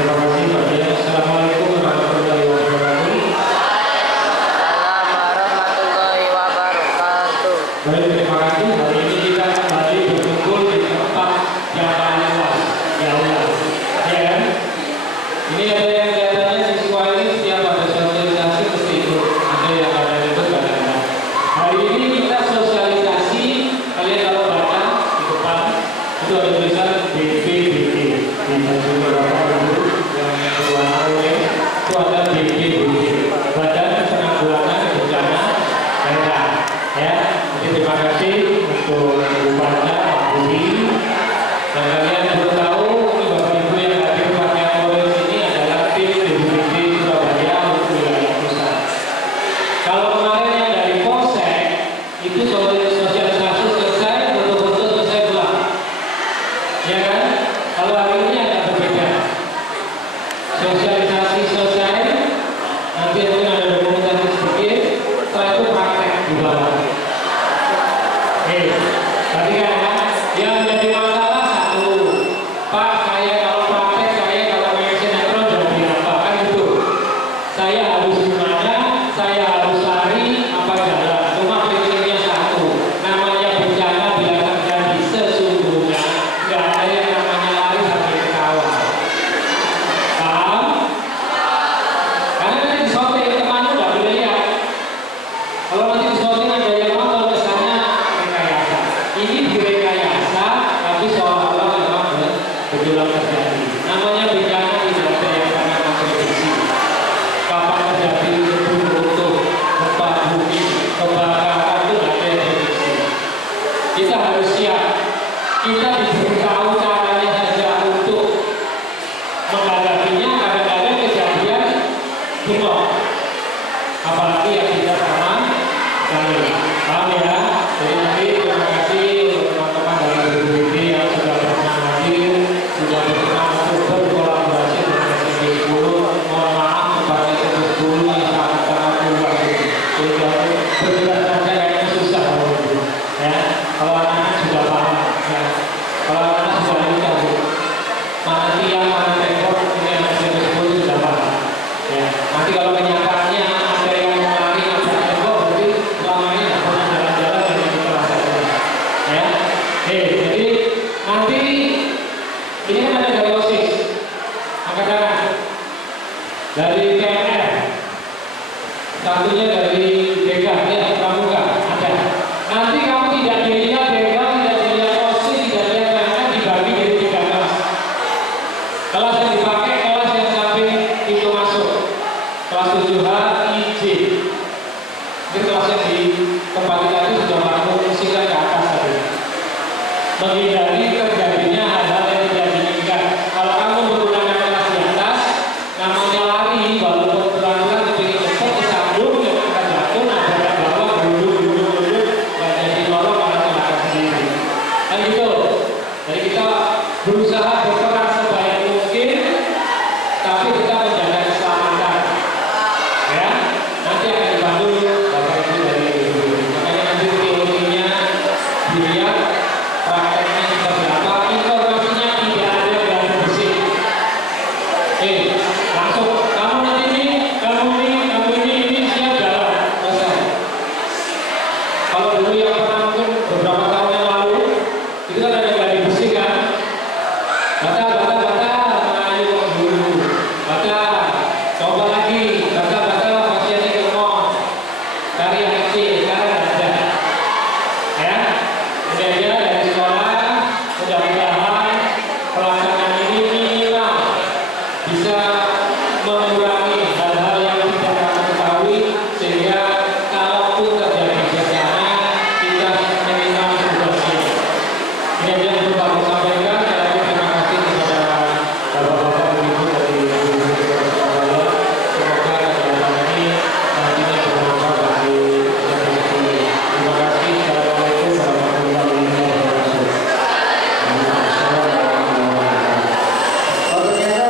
Terima kasih Pak Dian. Assalamualaikum warahmatullahi wabarakatuh. Warahmatullahi wabarakatuh. Baik, terima kasih. Hari ini kita kembali berkumpul di tempat yang paling luas, ya Allah. Ya kan? Ini ada yang kelihatannya siswa ini setiap ada sosialisasi mesti ikut. Ada yang ada ikut, kadang-kadang. Hari ini kita sosialisasi. Kalian kalau baca di depan itu ada tulisan BPBD. Di baju beberapa dulu yang berwarna oranye itu ada BPBD. Badan Penanggulangan Bencana Daerah. Ya, jadi terima kasih untuk Bupati Pak Budi. Dan kalian perlu tahu ini Bapak Ibu yang hadir pada kongres ini adalah tim BPBD Surabaya untuk wilayah pusat. Kalau kemarin yang dari Polsek itu sosialisasi selesai, betul-betul selesai pulang. Ya kan? Kalau hari ini agak berbeda. Sosialisasi selesai, nanti ada dokumentasi sedikit, setelah itu praktek di bawah. Tadi kan yang menjadi masalah satu, Pak, saya kalau praktek, saya kalau main sinetron jadi apa kan gitu. Saya harus gimana, saya harus lari apa jalan. Cuma pikirnya satu, namanya bencana bila terjadi sesungguhnya nggak ada yang namanya lari sampai ketawa. Paham? Karena nanti di syuting teman nggak boleh lihat. Kalau nanti di syuting ada yang nonton kesannya rekayasa. Ini direkayasa, tapi seolah-olah memang betulan terjadi. Namanya bencana tidak ada yang pernah memprediksi. Kapan terjadi runtuh, gempa bumi, kebakaran itu tidak ada yang prediksi. Kita harus siap. Kita diberitahu caranya saja untuk menghadapinya. Kadang-kadang kejadian bunga. Apalagi yang tidak pernah kali. Paham ya? Jadi nanti terima kasih untuk teman-teman dari BPBD yang sudah pernah hadir, sudah pernah untuk berkolaborasi dengan SMB 10. Mohon maaf kepada SMB 10 yang sangat-sangat luas itu. Sehingga bergerak saja kayaknya susah ya. Kalau anak-anak sudah paham ya. Kalau anak-anak sudah lihat mana tiang, mana tembok, ini anak SMB 10 sudah paham ya. Nanti kalau kenyataannya ada yang lari nabrak tembok, berarti selama ini tidak pernah jalan-jalan dari kelas saja ya. Jadi nanti ini kan ada dari OSIS, angkat tangan, dari KNR, satunya dari BK, ya pramuka ada. Nanti kamu tidak dilihat BK, tidak dilihat OSIS, tidak dilihat KNR, dibagi jadi 3 kelas. Kelas yang dipakai kelas yang samping pintu masuk, kelas 7H IJ. Ini kelas yang di tempat tadi sudah masuk fungsikan ke atas tadi. Menghindari terjadinya hal-hal yang tidak diinginkan. Kalau kamu menggunakan kelas di atas, namanya lari, walaupun pelan-pelan kepingin cepat disambung, jangan akan jatuh, nabrak bawah, duduk, nggak jadi lorong, malah celaka sendiri. Kan gitu. Jadi kita berusaha berperan sebaik mungkin, tapi kita menjaga keselamatan. Ya, nanti akan dibantu Bapak Ibu dari BPBD. Makanya nanti teorinya dilihat, prakteknya seperti apa, informasinya tidak ada yang bersih. Langsung kamu nanti ini siap jalan selesai. Kalau dulu yang pernah mungkin beberapa tahun yang lalu itu kan ada yang dibersihkan. Bata, ayo dulu. Bata, coba lagi. Bata, pasiennya kemon. Cari yang kecil, sekarang ada. Ya, ini aja dari sekolah. Mudah-mudahan pelaksanaan ini minimal bisa mengurangi hal-hal yang tidak kamu ketahui, sehingga kalaupun terjadi bencana kita minimal sudah siap. Ini aja yang perlu aku sampaikan. Terima kasih kepada bapak-bapak ibu dari Surabaya. Semoga kegiatan ini nantinya bermanfaat bagi kita semua. Terima kasih. Assalamualaikum warahmatullahi wabarakatuh. Oh, ternyata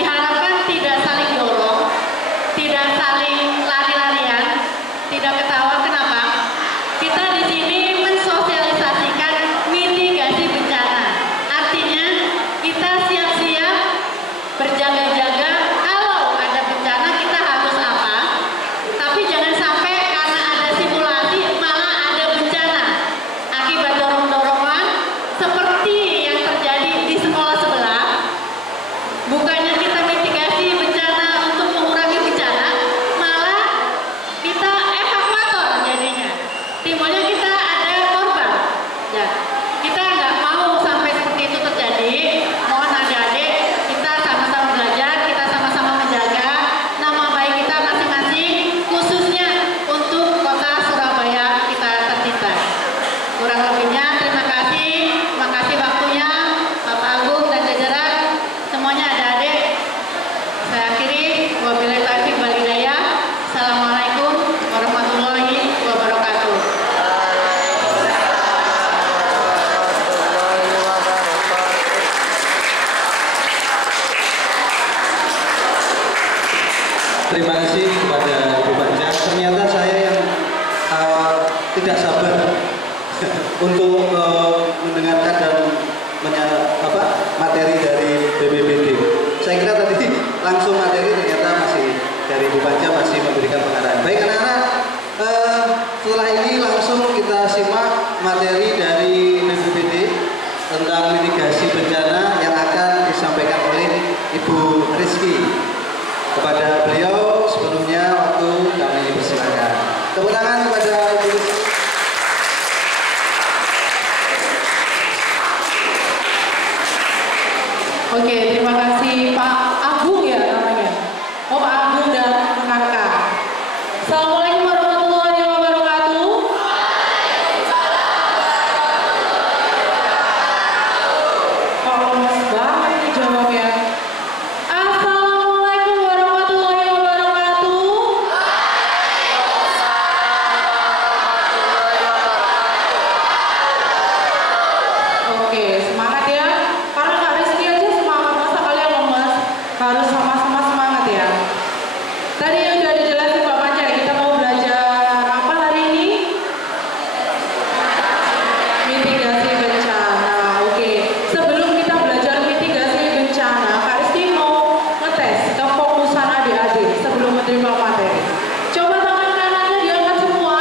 diharapkan tidak saling dorong, tidak saling lari-larian, tidak ketawa. Kenapa? Kita di sini mensosialisasikan mitigasi bencana. Artinya kita siap-siap berjaga-jaga. Kalau ada bencana kita harus apa? Tapi jangan sampai karena ada simulasi malah ada bencana akibat dorong-dorongan seperti yang terjadi di sekolah sebelah. Bukannya kita mitigasi bencana untuk mengurangi bencana, malah kita evakuator jadinya. Timbulnya kita ada korban. Ya, kita nggak mau sampai seperti itu terjadi. Mohon adik-adik kita sama-sama belajar, kita sama-sama menjaga nama baik kita masing-masing, khususnya untuk kota Surabaya kita tercinta. Kurang lebihnya terima kasih waktunya Bapak Agung dan jajaran semuanya adik-adik. Saya akhiri, wabillahi taufiq wal hidayah. Assalamualaikum warahmatullahi wabarakatuh. Terima kasih kepada Ibu Panca. Ternyata saya yang tidak sabar untuk mendengarkan dan materi dari BPBD. Saya kira tadi langsung materi, ternyata masih dari Ibu Panca masih memberikan pengarahan. Baik anak-anak, setelah ini langsung kita simak materi dari BPBD tentang mitigasi bencana yang akan disampaikan oleh Ibu Rizky. Kepada beliau sebelumnya waktu kami persilakan. Tepuk tangan kepada Ibu Rizky. Oke, terima kasih Pak Agung ya namanya. Oh, Pak Agung dan rekan-rekan. Assalamualaikum warahmatullahi wabarakatuh. Kok lemes banget nih jawabnya. Assalamualaikum warahmatullahi wabarakatuh. Oke, semangat ya. Karena Kak Rizky aja semangat, masa kalian lemes? Harus sama-sama semangat ya. Tadi udah dijelasin Pak Panca, kita mau belajar apa hari ini? Mitigasi bencana. Oke, sebelum kita belajar mitigasi bencana, Kak Rizky mau ngetes kefokusan adik-adik sebelum menerima materi. Coba tangan kanannya diangkat semua.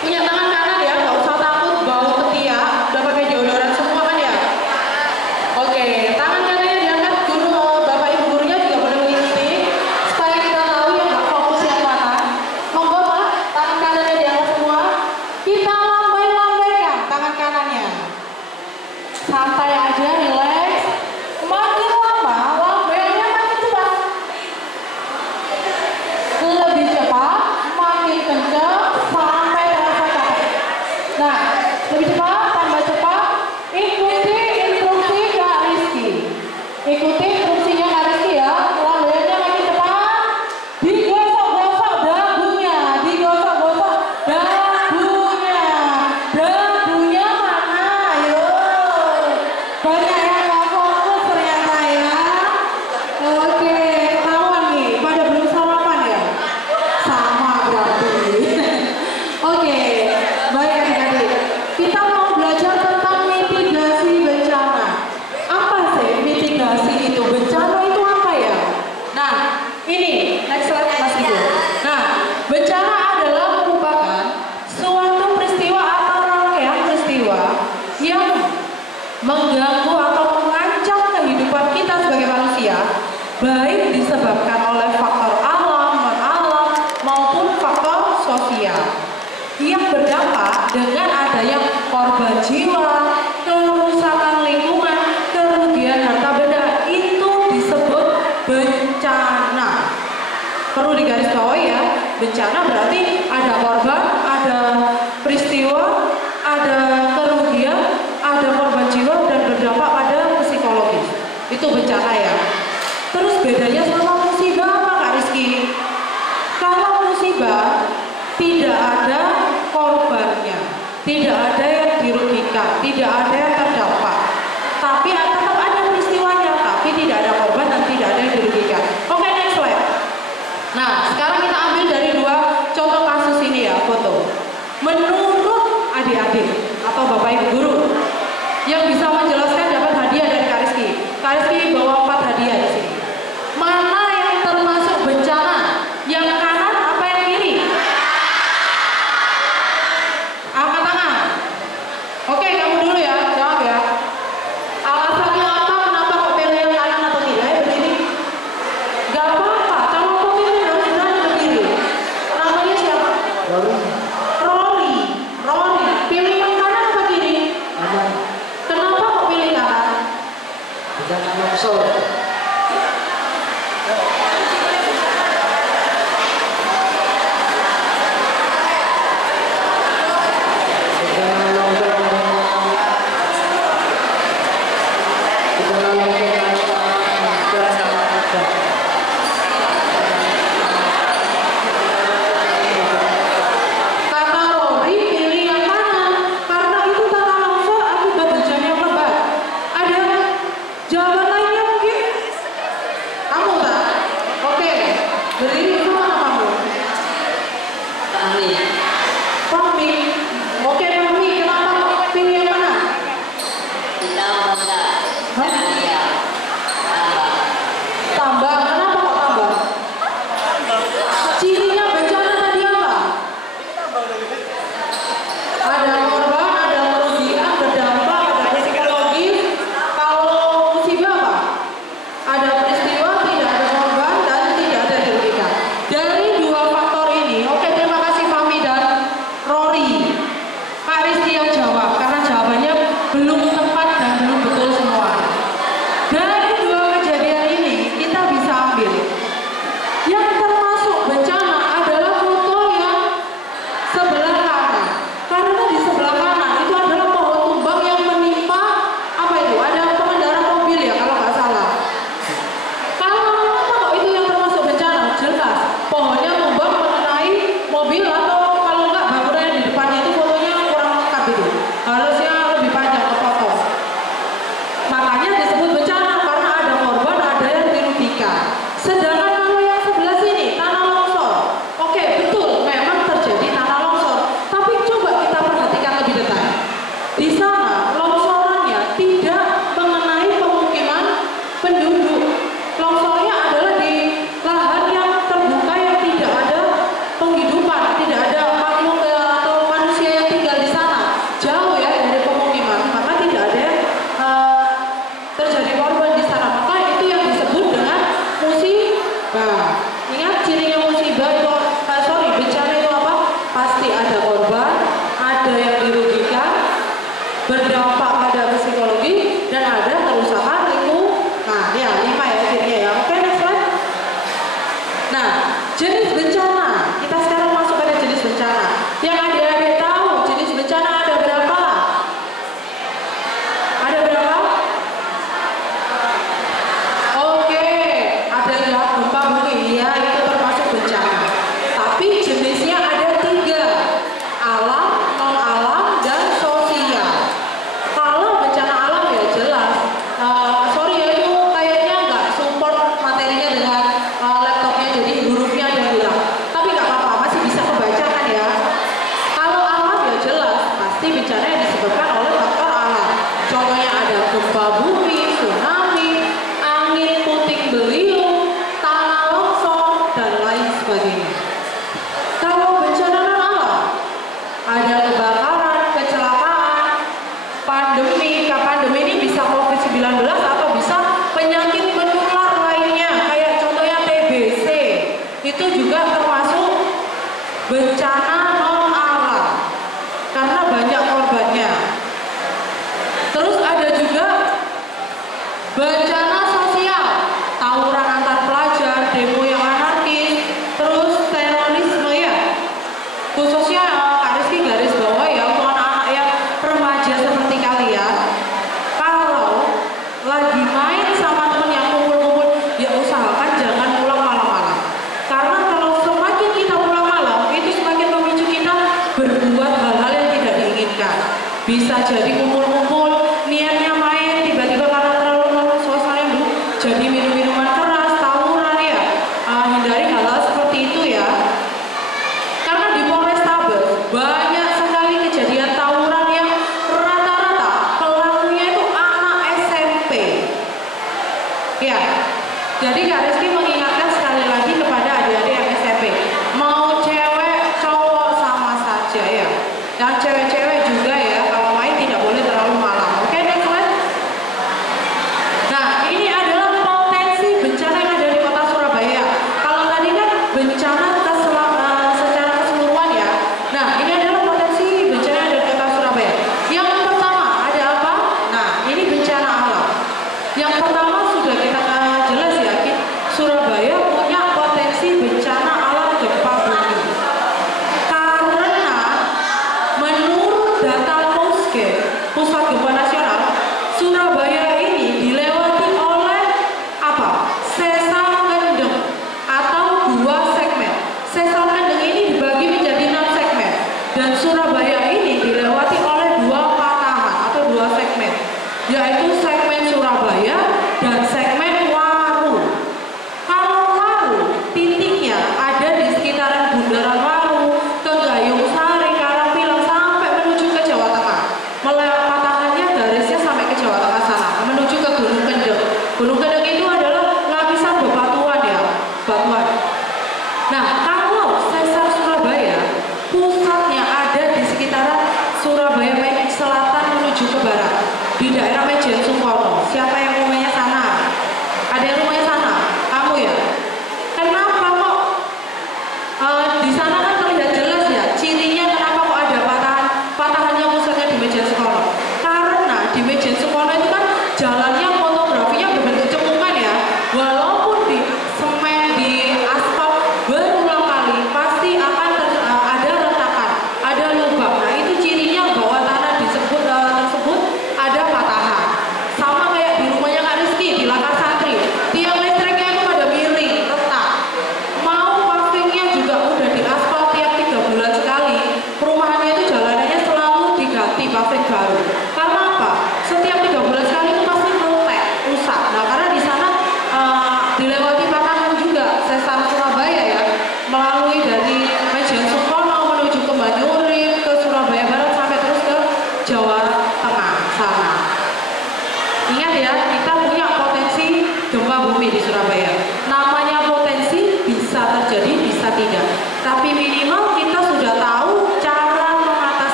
Punya tangan kanan ya, nggak usah takut bau ketiak. Udah pakai deodoran semua kan ya? Oke, tangan kanannya diangkat. Guru, bapak ibu gurunya juga boleh mengikuti supaya kita tahu yang nggak fokus yang mana. Monggo Pak, tangan kanannya diangkat semua. Kita lambai-lambaikan tangan kanannya. Santai aja, relax. Makin lama, lambaiannya makin cepat. Lebih cepat, makin kencang, sampai terasa capek. Nah, lebih cepat, tambah cepat. Ikuti instruksi Kak Rizky. Ikuti instruksinya Kak Rizky ya. Lambaiannya makin cepat. Digosok-gosok dagunya. Digosok-gosok dagunya. Dagunya mana? Ayo. Banyak yang nggak fokus ternyata ya. Oke, ketahuan nih. Pada belum sarapan ya? Sama berarti. Oke, baik adik-adik. Kita mau belajar tentang mitigasi bencana. Apa sih mitigasi itu? Bencana itu apa ya? Nah, ini next slide Mas Ibu. Nah, bencana adalah merupakan suatu peristiwa atau rangkaian peristiwa yang mengganggu atau mengancam kehidupan kita sebagai manusia, baik disebabkan oleh faktor alam, non-alam, maupun faktor sosial yang berdampak dengan adanya korban jiwa, kerusakan lingkungan, kerugian harta benda. Itu disebut bencana. Perlu digarisbawahi ya, bencana berarti ada korban, ada peristiwa, ada kerugian, ada korban jiwa, dan berdampak pada psikologis. Itu bencana ya. Terus bedanya sama musibah apa Kak Rizky? Kalau musibah tidak ada korbannya, tidak ada yang dirugikan, tidak ada yang terdampak, tapi tetap ada peristiwanya, tapi tidak ada korban dan Sedangkan kalau yang sebelah sini tanah longsor, oke betul memang terjadi tanah longsor, tapi coba kita perhatikan lebih detail. Di sana longsorannya tidak mengenai pemukiman penduduk. Longsornya adalah di lahan yang terbuka yang tidak ada penghidupan, tidak ada makhluk atau manusia yang tinggal di sana, jauh ya dari pemukiman, maka tidak ada terjadi korban di sana. Maka itu yang disebut dengan musibah. Ingat cirinya musibah itu, bencana itu apa? Pasti ada korban, ada yang dirugikan, berdampak pada psikologi, dan ada kerusakan lingkungan. Nah, ya 5 ya cirinya ya. Oke, next slide. Nah, jenis bencana. Kita sekarang masuk pada jenis bencana. Yang adik-adik tahu jenis bencana ada berapa? Ada berapa? Oke, ada yang gempa bumi, ya itu termasuk bencana. Tapi jenisnya ada 3, alam, non alam, dan sosial. Kalau bencana alam ya jelas, sorry ya itu kayaknya nggak support materinya dengan laptopnya, jadi hurufnya ada hilang. Tapi nggak apa-apa, masih bisa kebacakan ya. Kalau alam ya jelas, pasti bencana yang disebabkan oleh faktor alam. Contohnya ada gempa bumi, tsunami, angin puting beliung, tanah longsor, dan lain sebagainya. Kalau bencana non alam, ada kebakaran, kecelakaan, pandemi. Pandemi ini bisa COVID-19 atau bisa penyakit menular lainnya, kayak contohnya TBC. Itu juga termasuk bencana non alam karena banyak korbannya. Terus ada juga bencana sosial, tawuran antar pelajar, demo yang anarkis, terus terorisme ya. Khususnya Kak Rizky garis bawah ya untuk anak-anak yang remaja seperti kalian. Kalau lagi main sama temen yang kumpul-kumpul, ya usahakan jangan pulang malam-malam. Karena kalau semakin kita pulang malam, itu semakin memicu kita berbuat hal-hal yang tidak diinginkan. Bisa jadi kumpul-kumpul, niatnya main, tiba-tiba karena terlalu malam suasana itu jadi minum-minuman keras, tawuran ya. Hindari hal-hal seperti itu ya. Karena di Polrestabes banyak sekali kejadian tawuran yang rata-rata pelakunya itu anak SMP. Ya, jadi Kak Rizky mengingatkan sekali lagi kepada adik-adik yang SMP, mau cewek, cowok sama saja ya. Dan cewek-cewek juga ya, kalau main tidak boleh terlalu malam. Oke, next slide. Nah, ini adalah potensi bencana yang ada di kota Surabaya. Kalau tadi kan bencana secara keseluruhan ya. Nah, ini adalah potensi bencana yang ada di kota Surabaya. Yang pertama ada apa? Nah, ini bencana alam. Yang pertama sudah kita jelas ya, Surabaya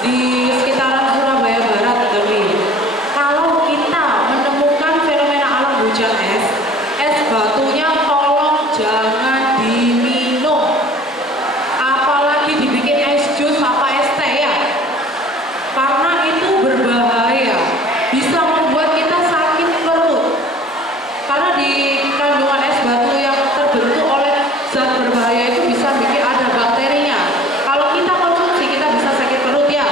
di sekitaran Surabaya Barat, tapi kalau kita menemukan fenomena alam hujan es batunya tolong jangan diminum, apalagi dibikin es jus apa es teh ya, karena itu berbahaya, bisa membuat kita sakit perut, karena di kandungan es batu yang terbentuk oleh zat berbahaya itu bisa bikin ada bakterinya. Kalau kita konsumsi kita bisa sakit perut ya,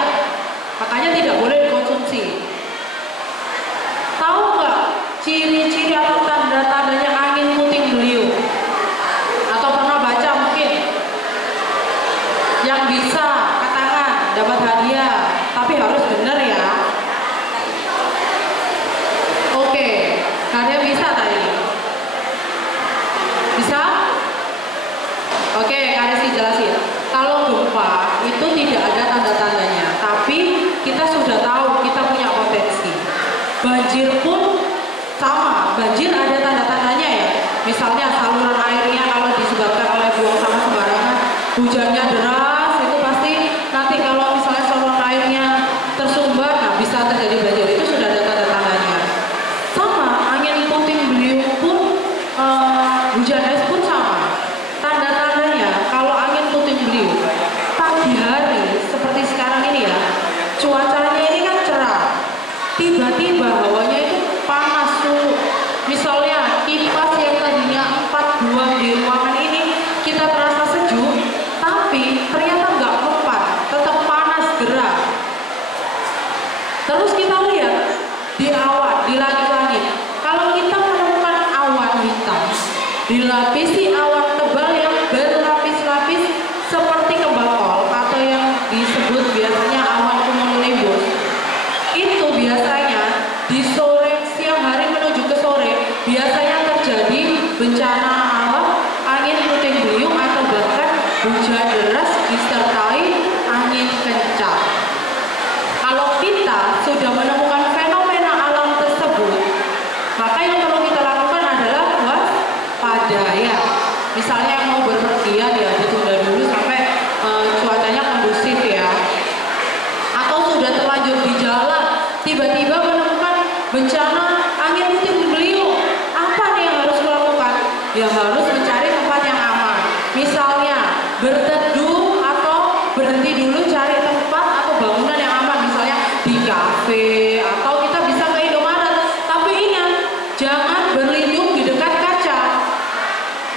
makanya tidak boleh dikonsumsi. Tahu nggak ciri-ciri atau tanda-tandanya angin puting beliung? Atau pernah baca mungkin? Yang bisa katakan dapat hadiah, tapi harus benar ya. Oke, kalian bisa tadi? Bisa? Oke, kalian sih jelasin. Kalau gempa itu tidak ada tanda-tandanya, tapi kita sudah tahu kita punya potensi. Banjir pun sama, banjir ada tanda-tandanya ya. Misalnya saluran airnya kalau disebabkan oleh buang sampah sembarangan, hujannya deras, itu pasti nanti kalau misalnya saluran airnya tersumbat, nah bisa terjadi banjir, itu sudah ada tanda-tandanya. Sama, angin puting beliung pun, hujan es pun sama. Tanda-tandanya kalau angin puting beliung, pagi hari seperti sekarang ini ya, cuacanya ini kan cerah, tiba-tiba hawanya itu panas suhu. Misalnya kipas yang tadinya 42 di ruangan ini kita terasa sejuk, tapi ternyata nggak mempan, tetap panas gerah. Terus kita lihat di awan, di langit-langit, kalau kita menemukan awan hitam dilapisi awan tebal yang berlapis-lapis seperti kembang kol atau yang disebut biasanya awan cumulonimbus, itu biasanya di sore, siang hari menuju ke sore biasanya terjadi bencana alam, angin puting beliung atau bahkan hujan deras disertai angin kencang. Kalau kita sudah menemukan fenomena alam tersebut, maka yang perlu kita lakukan adalah waspada ya. Misalnya yang mau berpergian ya ditunda dulu sampai cuacanya kondusif ya. Atau sudah terlanjur di jalan, tiba-tiba menemukan bencana angin puting beliung, apa nih yang harus dilakukan? Ya harus mencari tempat yang aman. Misalnya berteduh atau berhenti dulu cari tempat atau bangunan yang aman, misalnya di kafe atau kita bisa ke Indomaret. Tapi ingat, jangan berlindung di dekat kaca.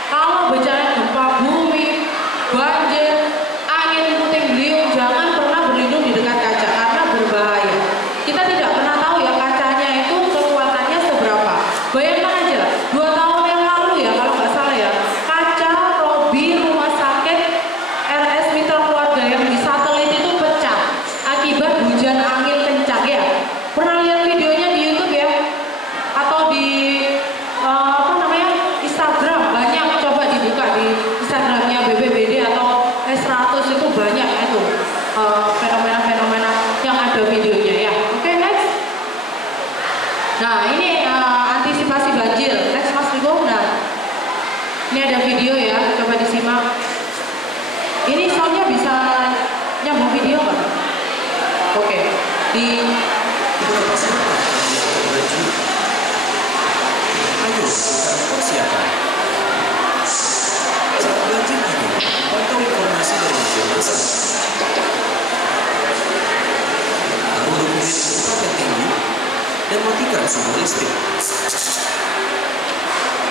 Kalau bencana gempa bumi, banjir, angin puting beliung, jangan pernah berlindung di dekat kaca karena berbahaya. Kita tidak pernah tahu ya kacanya itu kekuatannya seberapa. Bayangkan aja, 2 tahun yang lalu ya kalau nggak salah ya, kaca lobi rumah sakit RS Mitra Keluarga yang di satelit itu pecah akibat hujan angin kencang ya. Pernah lihat videonya di YouTube ya? Atau di Instagram, banyak, coba dibuka di Instagramnya BBBD atau S100 itu banyak itu fenomena-fenomena yang ada videonya ya. Oke, next. Nah ini antisipasi banjir. Next Mas Rigo. Nah ini ada video ya, coba disimak. Ini soundnya bisa nyambung video nggak? Oke. Ayo kita persiapan. Saat banjir tiba, pantau informasi dari media massa. Taruh dokumen di tempat yang tinggi dan matikan sumber listrik.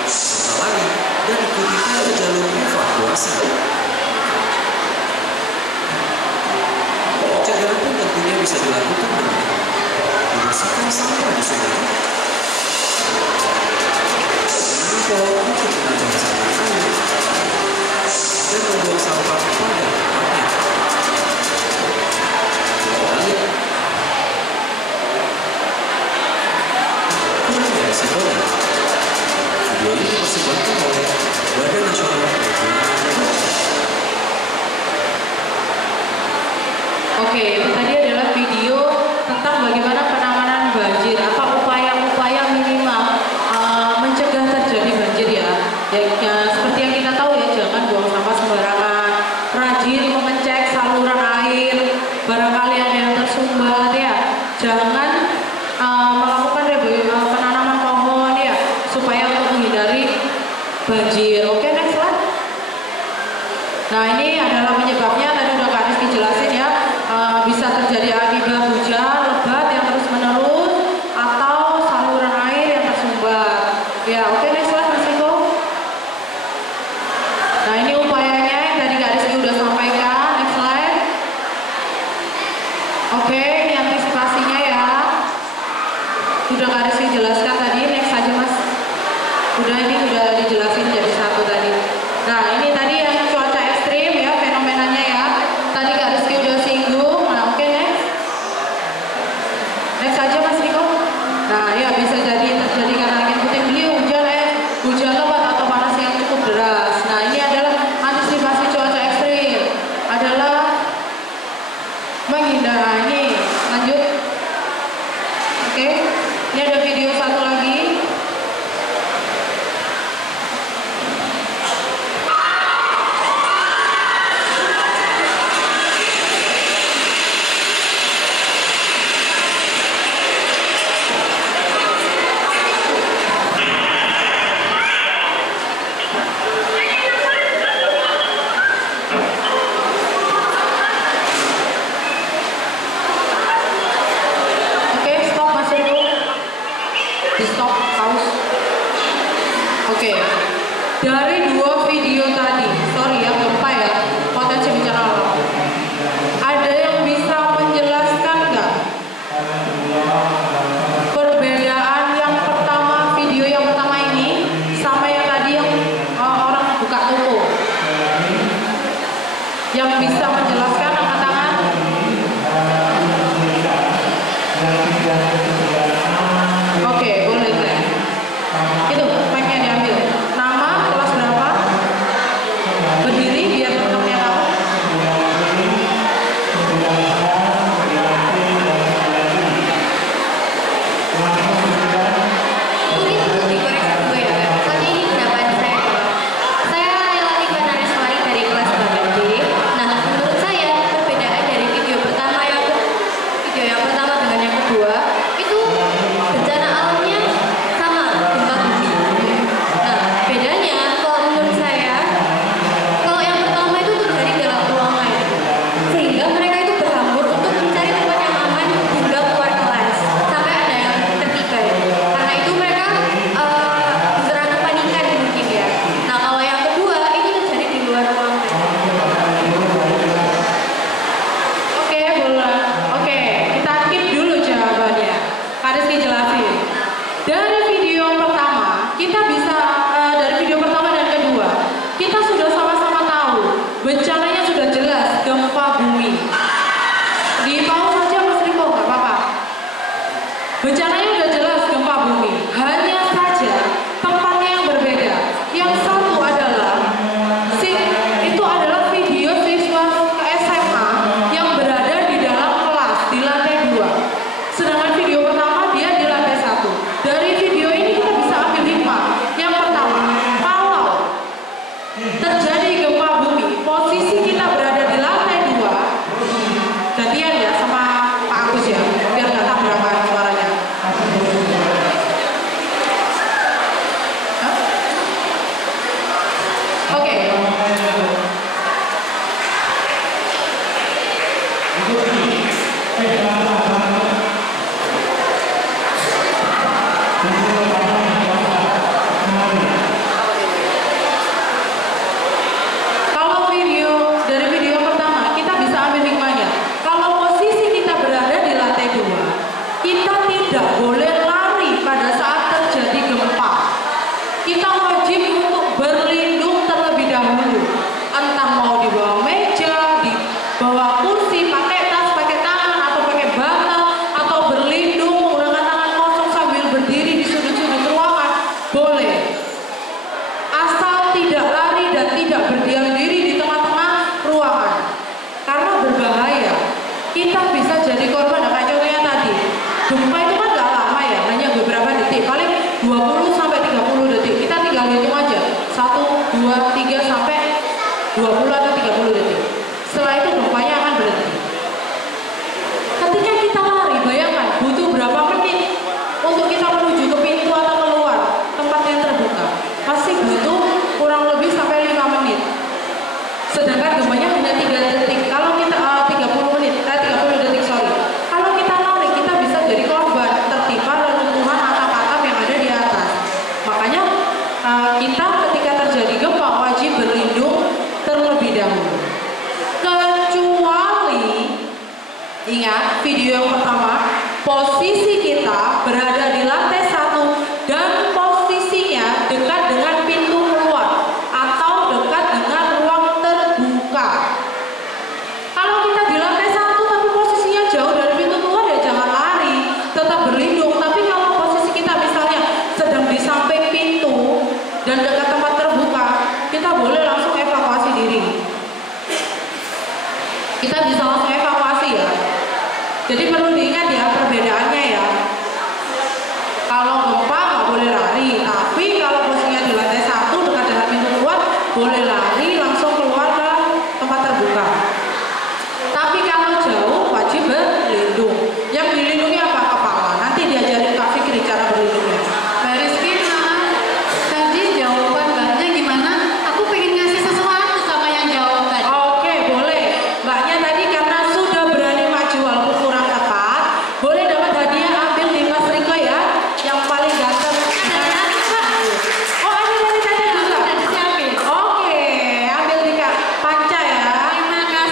Serta lari dan ikuti tanda jalur evakuasi. Pencegahan pun tentunya bisa dilakukan dengan membersihkan sampah di sungai, mengimbau untuk menambah saluran air, dan membuang sampah pada tempatnya. Kurang dari Sidona. Video ini dipersembahkan oleh Badan Nasional Penanggulangan Bencana. Oke, itu tadi adalah video tentang bagaimana penanganan banjir, apa upaya-upaya minimal mencegah terjadi banjir ya. Ya, seperti yang kita tahu ya, jangan buang sampah sembarangan, rajin mengecek saluran air, barangkali ada yang bisa menjelaskan angkat tangan? Oke, boleh Glenn. Itu mic-nya diambil. Nama, kelas berapa? Berdiri biar teman-temannya tahu. Mungkin dikoreksi dulu ya, soalnya ini pendapat saya. Saya Lailani Nariswari dari kelas 8D. Nah, menurut saya perbedaan dari video yang pertama dengan yang kedua itu bencana alamnya sama, gempa bumi. Nah, bedanya kalau menurut saya, kalau yang pertama itu terjadi dalam ruangan, sehingga mereka itu berhambur untuk mencari tempat yang aman hingga keluar kelas sampai ada yang tertikai. Karena itu mereka beneran kepanikan mungkin ya. Nah, kalau yang kedua itu terjadi di luar ruangan. Oke, boleh. Oke, kita keep dulu jawabannya. Kak Rizky jelasin. Dari video pertama, kita bisa dari video pertama dan kedua, kita sudah sama-sama tahu bencananya sudah jelas, gempa bumi. Di pause saja Mas Riko, nggak apa-apa. Bencananya sudah jelas gempa bumi. Hanya saja tempatnya yang berbeda. Yang satu adalah itu adalah video siswa ke SMA yang berada di dalam kelas di lantai 2. Sedangkan video pertama dia di lantai 1. Dari video ini kita bisa ambil hikmah. Yang pertama, kalau terjadi gempa bumi, posisi kita berada di lantai 2. Gantian ya sama Pak Agus ya, biar nggak tabrakan suaranya. Hah? Oke. Kalau dari video pertama kita bisa ambil hikmahnya. Kalau posisi kita berada di lantai 2, kita tidak boleh lari pada saat terjadi gempa. Kita wajib untuk berlindung terlebih dahulu. Entah mau di bawah meja, di bawah kursi, pakai tas, pakai tangan, atau pakai bantal, atau berlindung menggunakan tangan kosong sambil berdiri di sudut-sudut ruangan, boleh. Asal tidak lari dan tidak berdiam diri di tengah-tengah ruangan. Karena berbahaya. Kita bisa jadi korban, kayak contohnya tadi. Gempa itu kan gak lama ya, hanya beberapa detik. Paling 20 sampai 30 detik. Kita tinggal hitung aja. 1, 2, 3 sampai 20 atau 30 detik. Setelah itu gempanya akan berhenti. Ketika kita lari, bayangkan butuh berapa menit untuk kita menuju ke pintu atau keluar tempat yang terbuka. Masih butuh kurang lebih sampai 5 menit. Sedangkan gempanya hanya 3 detik. Kalau kita 30 detik, sorry. Kalau kita lari, kita bisa jadi korban tertimpa reruntuhan atap-atap yang ada di atas. Makanya kita ketika terjadi gempa wajib berlindung terlebih dahulu. Kecuali ingat video yang pertama, posisi kita berada di lantai 1 dan posisinya dekat dengan pintu keluar atau dekat dengan ruang terbuka. Kalau kita di lantai 1 tapi posisinya jauh dari pintu keluar, ya jangan lari, tetap berlindung. Tapi kalau posisi kita misalnya sedang di samping pintu dan dekat tempat terbuka, kita boleh langsung evakuasi diri. Kita bisa langsung evakuasi ya. Jadi perlu diingat ya perbedaannya ya. Kalau gempa nggak boleh lari, tapi kalau posisinya di lantai 1 dekat dengan pintu keluar, boleh lari langsung keluar ke tempat terbuka. Tapi kalau jauh wajib berlindung. Yang dilindungi apa? Kepala. Nanti diajarin Kak Fikri cara berlindungnya. Mbak Rizky, tadi jawaban Mbaknya gimana? Aku pengen ngasih sesuatu sama yang jawab tadi. Oke, boleh. Mbaknya tadi karena sudah berani maju walaupun kurang tepat, boleh dapat hadiah. Ambil di Mas Riko ya, yang paling ganteng. Oh, ada dari Caca juga. Udah disiapin. Oke, ambil di Kak Panca ya. Terima kasih.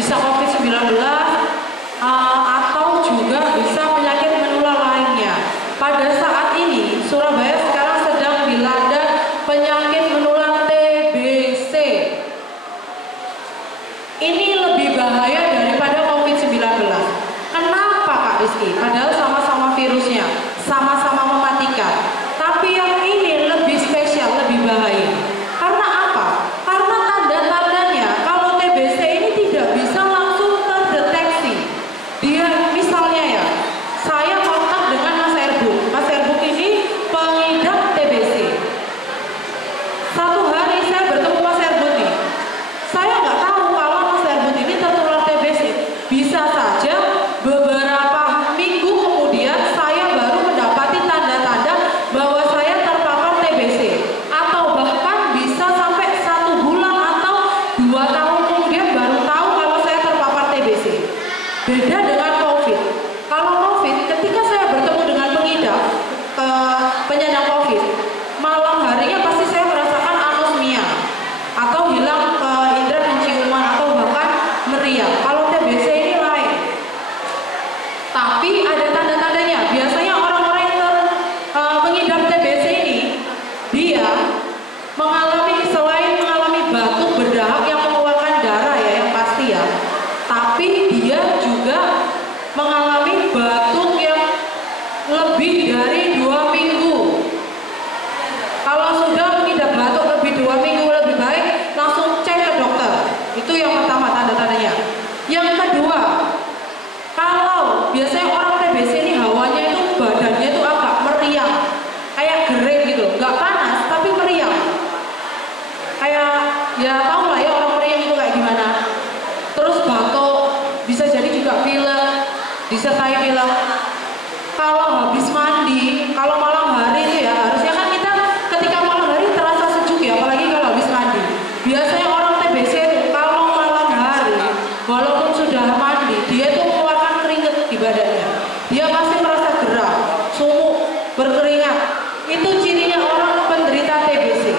bisa COVID-19 atau juga bisa penyakit menular lainnya. Pada saat ini Surabaya sekarang sedang dilanda penyakit menular TBC. Ini lebih bahaya daripada COVID-19. Kenapa Kak Rizky? Padahal sama-sama virusnya, sama-sama mematikan. Tapi yang ini lebih spesial, lebih bahaya. Karena apa? Karena tanda-tandanya kalau TBC ini tidak bisa langsung terdeteksi. Dia misalnya ya, saya kontak dengan Mas Erbuk. Mas Erbuk ini pengidap TBC. Satu hari saya bertemu Mas Erbuk nih. Saya nggak tahu kalau Mas Erbuk ini tertular TBC. Bisa saja beberapa minggu kemudian saya baru mendapati tanda-tanda bahwa saya terpapar TBC, atau bahkan bisa sampai 1 bulan atau 2 tahun kemudian baru tahu kalau saya terpapar TBC. Beda dengan COVID. Kalau COVID, ketika saya bertemu dengan pengidap penyandang COVID, malam harinya pasti saya merasakan anosmia atau hilang indera penciuman atau bahkan meriang. Kalau TBC ini lain. Tapi ada tanda-tandanya. Biasanya orang-orang yang mengidap TBC ini, dia selain mengalami batuk berdahak yang mengeluarkan darah ya, yang pasti ya, tapi dia juga mengalami batuk yang lebih dari 2 minggu. Kalau sudah mengidap batuk lebih 2 minggu, lebih baik langsung cek ke dokter. Itu yang pertama tanda-tandanya. Yang kedua, kalau biasanya orang TBC ini hawanya itu, badannya itu agak meriang, kayak gering gitu, nggak panas tapi meriang. Kayak ya tau lah ya orang meriang itu kayak gimana. Terus batuk, bisa jadi juga pilek, disertai pilek. Kalau habis mandi, kalau malam hari itu ya, harusnya kan kita ketika malam hari terasa sejuk ya, apalagi kalau habis mandi. Biasanya orang TBC itu kalau malam hari, walaupun sudah mandi, dia itu mengeluarkan keringat di badannya. Dia pasti merasa gerah, sumuk, berkeringat. Itu cirinya orang penderita TBC.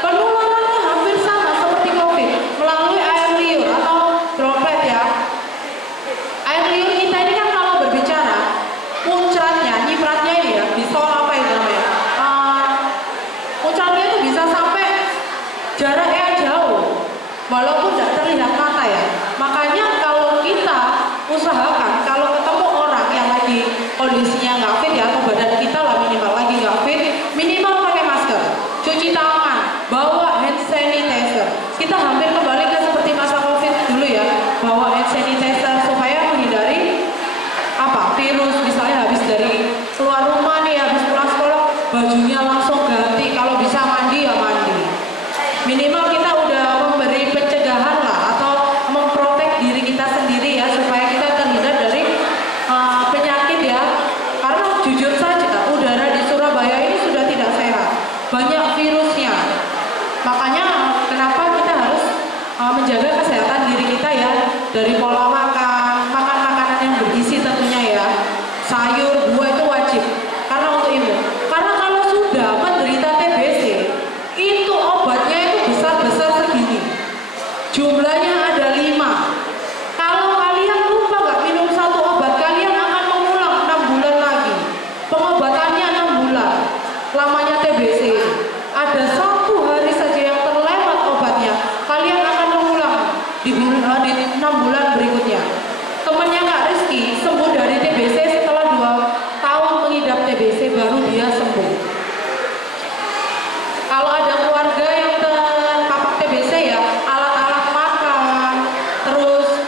Penularannya hampir sama seperti COVID, melalui air liur atau droplet ya. Air liur kita ini kan kalau berbicara, muncratnya, nyipratnya ini ya, bisa apa itu namanya? Muncratnya itu bisa sampai jaraknya jauh, walaupun tidak terlihat mata ya. Makanya kalau kita usahakan, kalau ketemu orang yang lagi kondisinya nggak fit ya, atau badan kita lah minimal lagi nggak fit, minimal pakai masker, cuci tangan, bawa hand sanitizer. Kita hampir kembali ke seperti masa COVID dulu ya, bawa hand sanitizer supaya menghindari virus. Misalnya habis dari keluar rumah nih, habis pulang sekolah, bajunya langsung ganti. Kalau bisa mandi ya mandi. Minimal kita udah memberi pencegahan lah, atau memprotek diri kita sendiri ya, supaya kita terhindar dari penyakit ya. Karena jujur saja udara di Surabaya ini sudah tidak sehat, banyak virusnya. Makanya kenapa kita harus menjaga kesehatan diri kita ya, dari pola makan, makan makanan yang bergizi tentunya ya, sayur, buah itu wajib karena untuk imun. Karena kalau sudah menderita TBC, itu obatnya itu besar-besar segini, jumlahnya ada 5. Kalau kalian lupa nggak minum 1 obat, kalian akan mengulang 6 bulan lagi. Pengobatannya 6 bulan lamanya TBC. Ada 1 hari saja yang terlewat obatnya, kalian akan mengulang di 6 bulan berikutnya. Temannya Kak Rizky sembuh dari TBC setelah 2 tahun mengidap TBC, baru dia sembuh. Kalau ada keluarga yang terpapar TBC ya, alat-alat makan, terus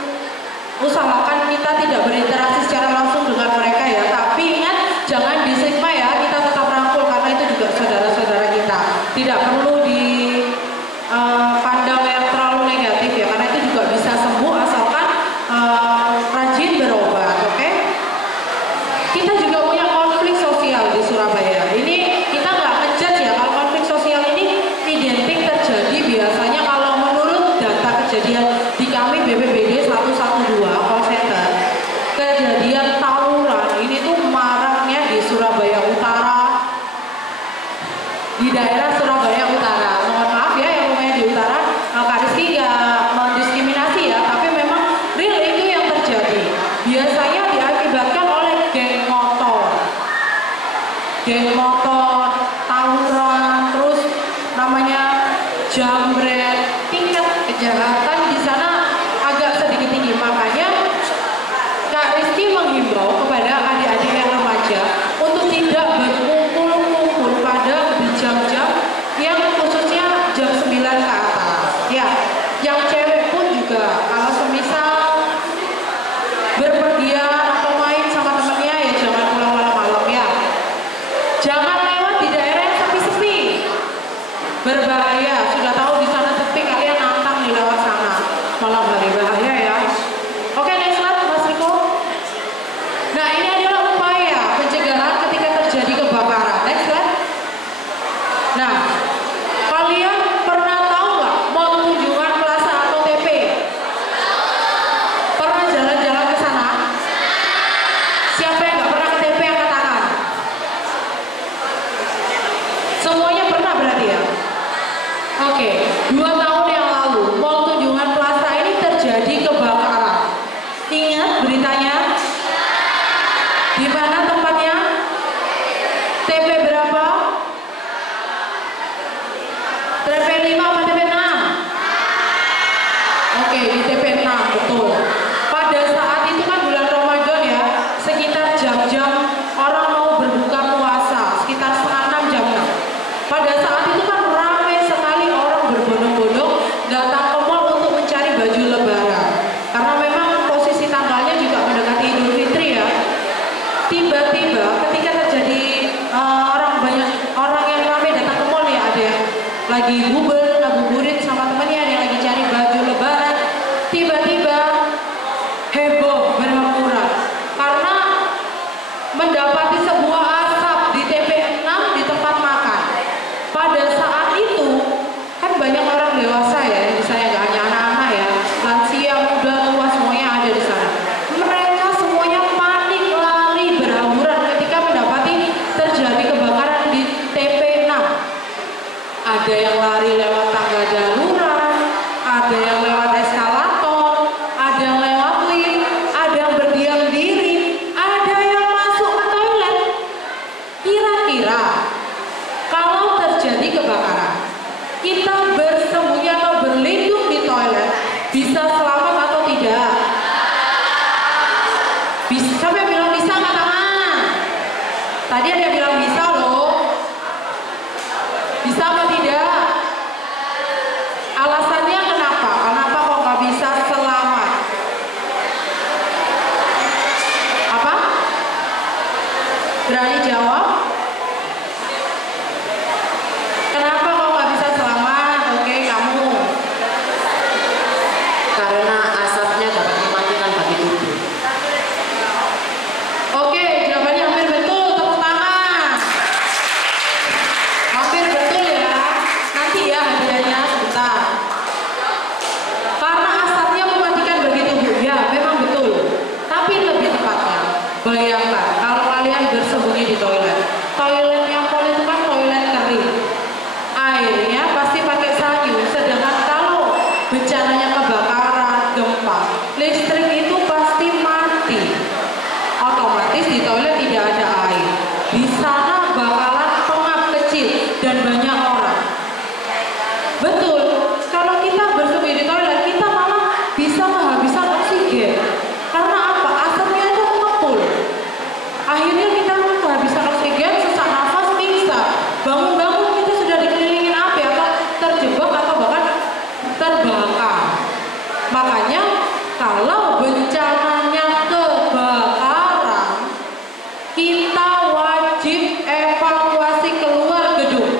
usahakan kita tidak berinteraksi secara langsung dengan mereka ya. Tapi ingat, jangan distigma ya, kita tetap rangkul karena itu juga saudara-saudara kita. Tidak perlu dipandang yang terlalu negatif ya, karena itu juga bisa sembuh asalkan rajin berobat, oke? Kita juga punya konflik sosial di Surabaya. Ini kita nggak ngejudge ya, kalau konflik sosial ini identik terjadi biasanya kalau menurut data kejadian di kami BPBD 112 call center, kejadian tawuran ini tuh maraknya di Surabaya Utara, di daerah Surabaya Utara. Mohon maaf ya yang rumahnya di utara, Kak Rizky nggak mendiskriminasi ya, tapi memang berbahaya. Sudah tahu di sana sepi, kalian nantang di lewat sana. Malam hari bahaya ya. Oke, next slide Mas Riko. Nah, ini adalah upaya pencegahan ketika terjadi kebakaran. Next slide. Nah, kalian pernah tahu nggak Mall Tunjungan Plaza atau TP? Pernah jalan-jalan ke sana? Siapa yang nggak pernah ke TP angkat tangan? Semuanya pernah berarti ya? Oke, 2 tahun yang lalu Mall Tunjungan Plaza ini terjadi kebakaran. Ingat beritanya? Di mana tempatnya? TP berapa? TP 5 apa TP 6? Oke, di TP 6, betul. Pada saat itu kan bulan Ramadan ya, sekitar jam-jam orang mau berbuka puasa, sekitar setengah 6 jam 6. Pada saat itu kan ramai sekali orang berbondong-bondong datang ke mall untuk mencari baju lebaran. Karena memang posisi tanggalnya juga mendekati Idul Fitri ya. Tiba-tiba ketika terjadi orang yang ramai datang ke mall ya, ada yang lagi bubur, ngabuburit sama temannya, ada yang lagi cari baju lebaran. Tiba-tiba heboh berhamburan karena mendapati sebuah asap di TP 6 di tempat makan. Pada saat itu kan banyak orang dewasa ya, di sana nggak hanya anak-anak ya, lansia, muda, tua semuanya ada di sana. Mereka semuanya panik lari berhamburan ketika mendapati terjadi kebakaran di TP 6. Ada yang lari lewat tangga darurat, ada yang lewat eskalator, ada yang lewat lift, ada yang berdiam diri, ada yang masuk ke toilet. Kira-kira kalau terjadi kebakaran, kita bersembunyi atau berlindung di toilet bisa selamat atau tidak? Bisa. Siapa yang bilang bisa angkat tangan? Tadi ada yang bilang bisa loh. Bisa apa tidak? Alasannya kenapa? Kenapa kok nggak bisa selamat? Apa? Berani jawab? Kenapa kok nggak bisa selamat? Oke, kamu. Karena asapnya dapat mematikan bagi tubuh. Oke, jawabannya hampir betul. Tepuk tangan. Hampir betul ya. Nanti ya hadiahnya sebentar. Karena asapnya mematikan bagi tubuh. Ya, memang betul. Tapi lebih tepatnya, bayangkan kalau kalian bersembunyi di toilet. Toilet yang itu kan toilet kering. Airnya pasti pakai sayur. Sedangkan kalau bencananya kebakaran, gempa, listrik itu pasti mati. Otomatis di toilet tidak ada air. Di sana bakalan pengap kecil dan banyak orang. Betul, kalau kita bersembunyi di toilet, kita malah bisa kehabisan oksigen. Karena apa? Asapnya itu mengepul. Akhirnya kita kehabisan oksigen, sesak nafas, pingsan. Bangun-bangun kita sudah dikelilingin api atau terjebak atau bahkan terbakar. Makanya kalau bencananya kebakaran, kita wajib evakuasi keluar gedung.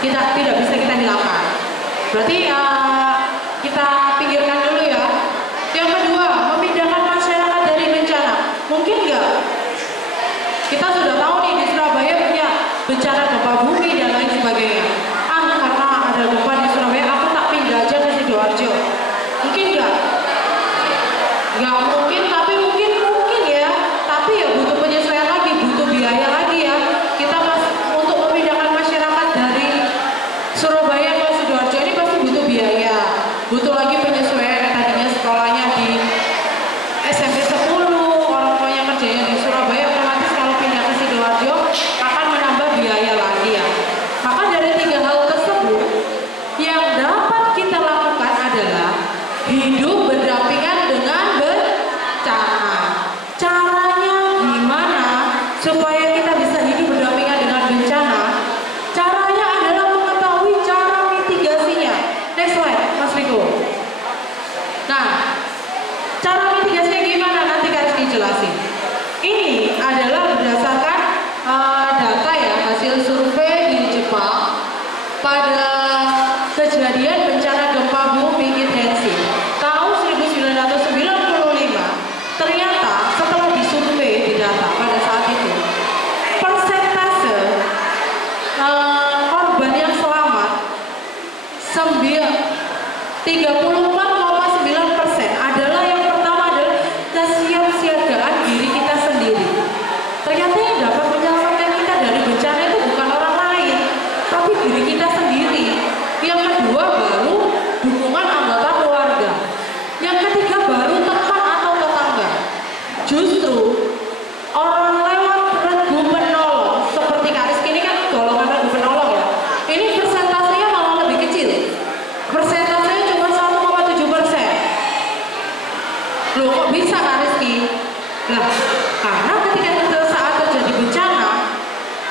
tidak bisa kita hilangkan. Berarti kita pinggirkan dulu ya. Yang kedua, memindahkan masyarakat dari bencana. Mungkin nggak? Kita sudah tahu nih di Surabaya punya bencana gempa bumi dan lain sebagainya. Karena ada gempa di Surabaya, aku tak pindah aja ke Sidoarjo. Mungkin nggak? Nggak mungkin, tapi mungkin ya. Tapi ya butuh penyesuaian lagi, butuh biaya lagi ya. Kita untuk memindahkan masyarakat dari Surabaya ke Sidoarjo ini pasti butuh biaya, butuh lagi penyesuaian. Tadinya sekolahnya di SMP 10, orang tuanya kerjanya di Surabaya, otomatis kalau pindah ke Sidoarjo akan menambah biaya lagi ya. Maka dari 3 hal tersebut yang dapat kita lakukan adalah hidup berdampingan dengan bencana. Caranya gimana supaya kita bisa hidup berdampingan dengan bencana? Caranya adalah mengetahui cara mitigasinya. Next slide, Mas Riko. Nah, cara mitigasinya gimana? Nanti harus dijelasin. Ini adalah berdasarkan data ya, hasil survei di Jepang pada kejadian bencana gempa bumi intensif tahun 1995. Ternyata setelah disurvei di data pada saat itu, persentase korban yang selamat 34,9% adalah yang pertama adalah kesiapsiagaan diri kita sendiri. Ternyata yang dapat menyelamatkan kita dari bencana itu bukan orang lain, tapi diri kita sendiri. Yang kedua baru dukungan anggota keluarga. Yang ketiga baru teman atau tetangga. Justru orang lewat regu penolong seperti Kak Rizky ini kan golongan regu penolong ya. Ini persentasenya malah lebih kecil. Persentasenya cuma 1,7%. Loh kok bisa Kak Rizky? Nah, karena ketika saat terjadi bencana,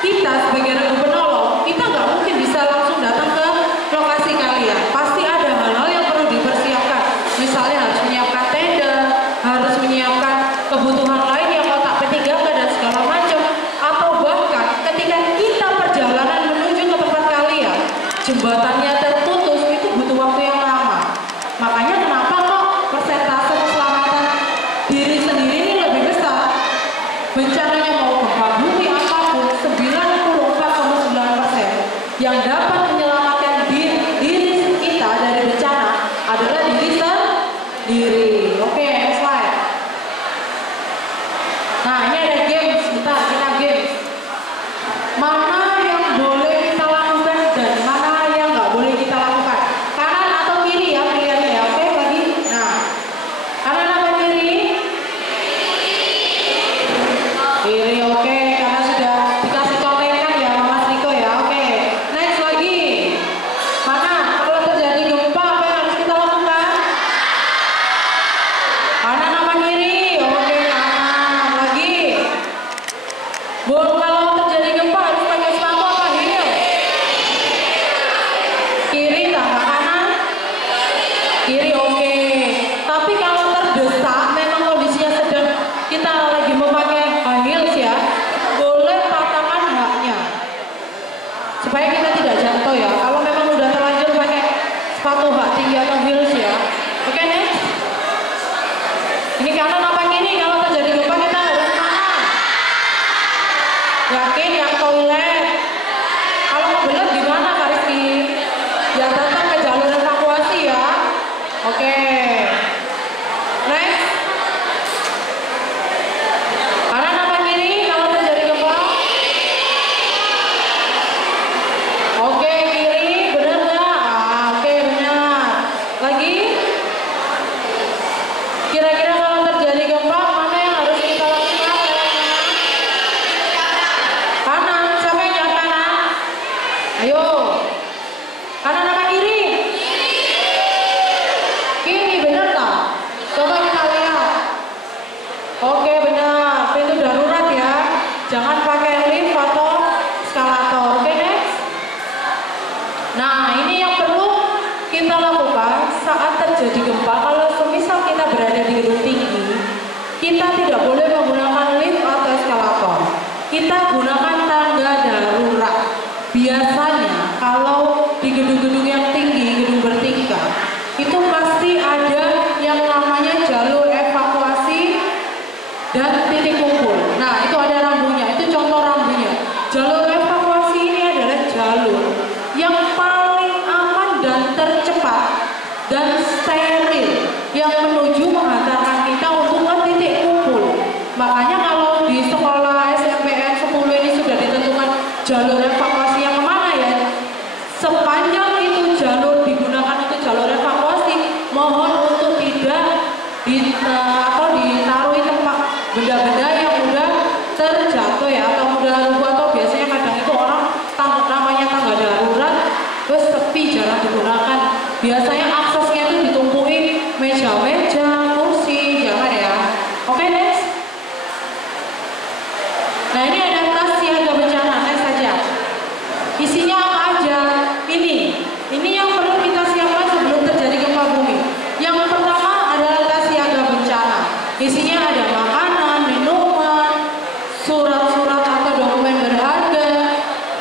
kita sebagai regu penolong, kita nggak mungkin bisa langsung datang ke lokasi kalian. Pasti ada hal-hal yang perlu dipersiapkan. Misalnya harus menyiapkan tenda, harus menyiapkan kebutuhan lain yang kotak P3K dan segala macam. Atau bahkan ketika kita perjalanan menuju ke tempat kalian, jembatannya terputus, itu butuh waktu yang lama. Makanya kenapa kok persentase keselamatan diri sendiri ini lebih besar? Bencananya mau gempa bumi apapun, 94,9% yang dapat menyelamatkan diri kita dari bencana adalah diri sendiri. Oke, next slide. Nah, ini ada games, bentar kita games. Mana yang boleh kita lakukan dan mana yang nggak boleh kita lakukan? Kanan atau kiri ya pilihannya ya. Oke, bagi. Nah, kanan atau kiri? Kiri, oke, karena sudah dikasih contekan ya sama Mas Riko ya. Oke, next lagi. Mana kalau terjadi gempa apa yang harus kita lakukan? Kanan apa kiri? Oke, kanan. Lagi. Kalau terjadi gempa harus pakai sepatu apa heel? Kiri tambah kanan? Kiri, oke. Tapi kalau terdesak, memang kondisinya sedang kita lagi memakai high heels ya, boleh patakan haknya supaya kita tidak jatuh ya. Kalau memang udah terlanjur pakai sepatu hak tinggi atau heels ya. Oke, next. Ini kanan apa kiri? Kalau terjadi gempa kita harus kanan. Yakin yang toilet? Kalau kebelet gimana Kak Rizky? Ya tetap ke jalur evakuasi ya. Oke. Next. Kanan apa kiri kalau terjadi gempa? Oke, kiri, benar nggak? Oke, benar. Lagi? Kira-kira kalau terjadi gempa, mana yang harus kita lakukan? Kanan, siapa yang jawab kanan? Ayo. Kanan apa kiri? Kiri, benar tak? Coba kita lihat. Oke, benar. Pintu darurat ya. Jangan pakai lift atau eskalator. Oke, next. Nah, ini yang perlu kita lakukan saat terjadi gempa. Kalau semisal kita berada di gedung tinggi, kita tidak boleh menggunakan lift atau eskalator. Kita gunakan tangga darurat. Biasa biasanya kalau di gedung-gedung yang tinggi, gedung bertingkat, itu pasti ada yang namanya jalur evakuasi dan titik kumpul. Nah, itu ada rambunya, itu contoh rambunya. Jalur evakuasi ini adalah jalur yang paling aman dan tercepat dan steril yang menuju menghantarkan kita untuk ke titik kumpul. Makanya kalau di sekolah SMPN 10 ini sudah ditentukan jalur evakuasi yang kemana ya, sepanjang itu jalur digunakan itu jalur evakuasi, mohon untuk tidak ditaruh di tempat benda-benda yang mudah terjatuh ya, atau mudah rubuh, atau biasanya kadang itu orang namanya tangga darurat terus sepi jarang digunakan, biasanya aksesnya itu ditumpuki meja-meja, kursi, jangan ya. Oke, next. Nah, ini ada tas siaga bencana, next saja. Isinya apa aja? Ini yang perlu kita siapkan sebelum terjadi gempa bumi. Yang pertama adalah tas siaga bencana. Isinya ada makanan, minuman, surat-surat atau dokumen berharga,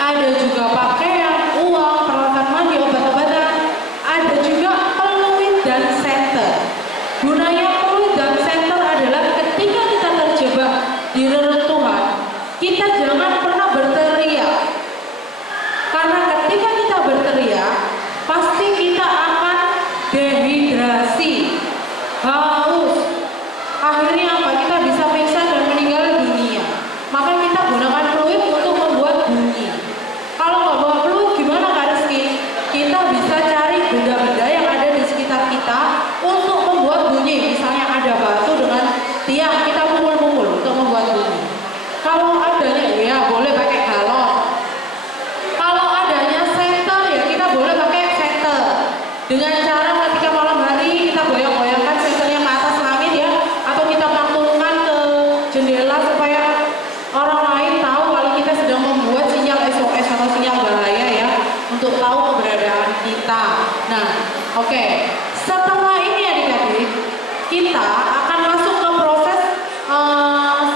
ada juga pakaian, uang, peralatan mandi, obat-obatan, ada juga peluit dan senter. Gunanya peluit dan senter adalah ketika kita terjebak di reruntuhan, kita jangan pernah berteriak. Karena ketika kita berteriak, pasti kita akan dehidrasi, haus. Akhirnya apa? Kita bisa pingsan dan meninggal dunia. Maka kita gunakan peluit untuk membuat bunyi. Kalau nggak bawa peluit gimana Kak Rizky? Kita bisa cari benda-benda yang ada di sekitar kita untuk membuat bunyi. Misalnya ada batu dengan tiang, kita pukul-pukul untuk membuat bunyi. Kalau adanya ya boleh pakai galon. Kalau adanya senter ya kita boleh pakai senter. Dengan cara ketika malam hari kita goyang-goyangkan senternya ke atas langit ya, atau kita pantulkan ke jendela supaya orang lain tahu kalau kita sedang membuat sinyal SOS atau sinyal bahaya ya, untuk tahu keberadaan kita. Nah, oke. Setelah ini adik-adik, kita akan masuk ke proses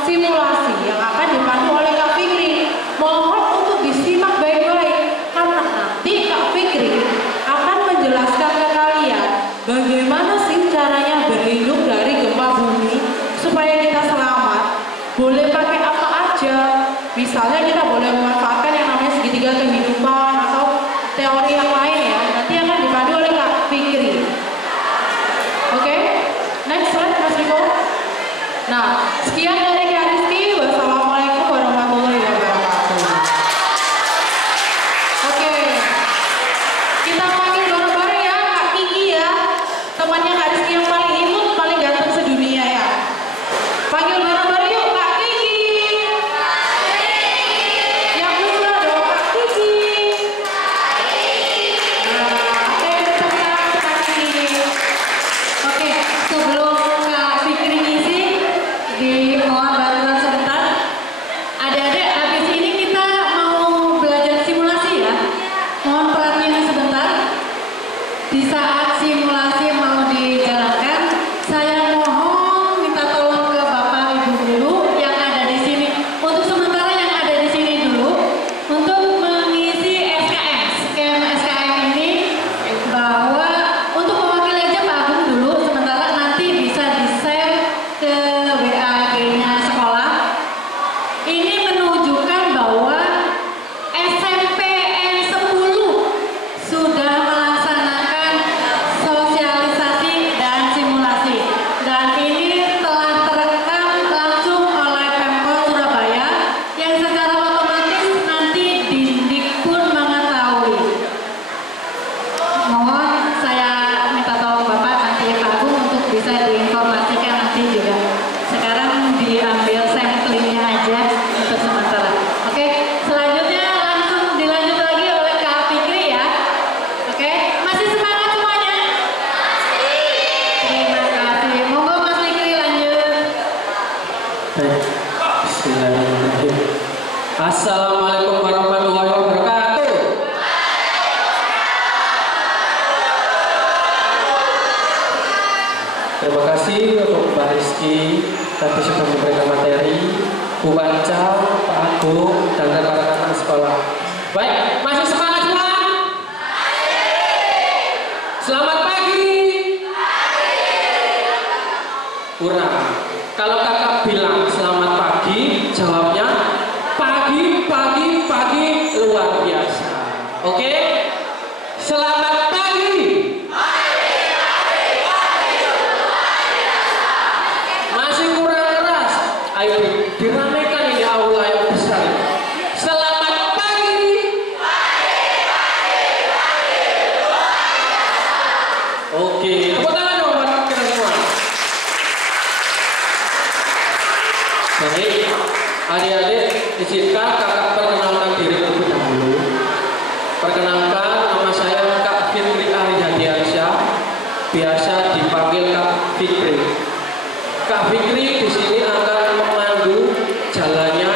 simulasi yang akan dipandu oleh Kak Fikri. Mohon untuk disimak baik-baik karena nanti Kak Fikri akan menjelaskan ke kalian bagaimana sih caranya berlindung dari gempa bumi supaya kita selamat. Boleh pakai apa aja. Misalnya kita boleh memanfaatkan yang namanya segitiga kehidupan atau teori yang lain ya. Nanti akan dipandu oleh Kak Fikri. Oke? Next slide Mas Riko. Nah, sekian dari Kak Rizky. Wassalamualaikum warahmatullahi wabarakatuh. Oke, kita panggil bareng-bareng ya Kak Kiki ya, temannya Kak Rizky yang paling imut, paling ganteng sedunia ya. Panggil bareng-bareng yuk Kak Kiki. Yang mesra dong Kak Kiki. Nah, oke, teman-teman Kak Kiki. Oke, sebelum Kak Fikri ngisi, dimohon bantuan sebentar. Adik-adik, habis ini kita mau belajar simulasi ya. Mohon perhatian sebentar. Di saat simulasi mau dijalankan, saya mohon minta tolong ke Bapak Ibu dulu yang ada di sini. Untuk sementara yang ada di sini dulu, untuk mengisi SKM. Skem SKM ini bahwa untuk mewakili aja Pak Agung dulu, sementara nanti bisa di-share ke WA-nya sekolah. Ini menunjukkan bahwa SMPN 10 sudah melaksanakan sosialisasi dan simulasi. Dan ini telah terekam langsung oleh Pemkot Surabaya yang secara otomatis nanti Dindik pun mengetahui. Mohon saya minta tolong Bapak nanti Pak Agung untuk bisa diinformasikan nanti juga. Sekarang diambil samplingnya aja untuk sementara. Oke, selanjutnya langsung dilanjut lagi oleh Kak Fikri ya. Oke, masih semangat semuanya? Terima kasih. Monggo Mas Fikri lanjut. Baik. Bismillahirrahmanirrahim. Assalamualaikum warahmatullahi wabarakatuh. Terima kasih untuk Pak Rizky tadi sudah memberikan materi, Bu Panca, Pak Agung, dan rekan-rekan sekolah. Baik, masih semangat. Kurang. Kalau kakak bilang selamat pagi, jawabnya pagi, pagi, pagi, luar biasa. Oke? Selamat pagi. Masih kurang keras. Ayo diramaikan ini aula yang besar. Selamat pagi. Oke, tepuk tangan dong buat kita semua. Baik, adik-adik, izinkan kakak perkenalkan diri terlebih dahulu. Perkenalkan, nama saya Kak Fitri Aryadiansyah, biasa dipanggil Kak Fikri. Kak Fikri di sini akan memandu jalannya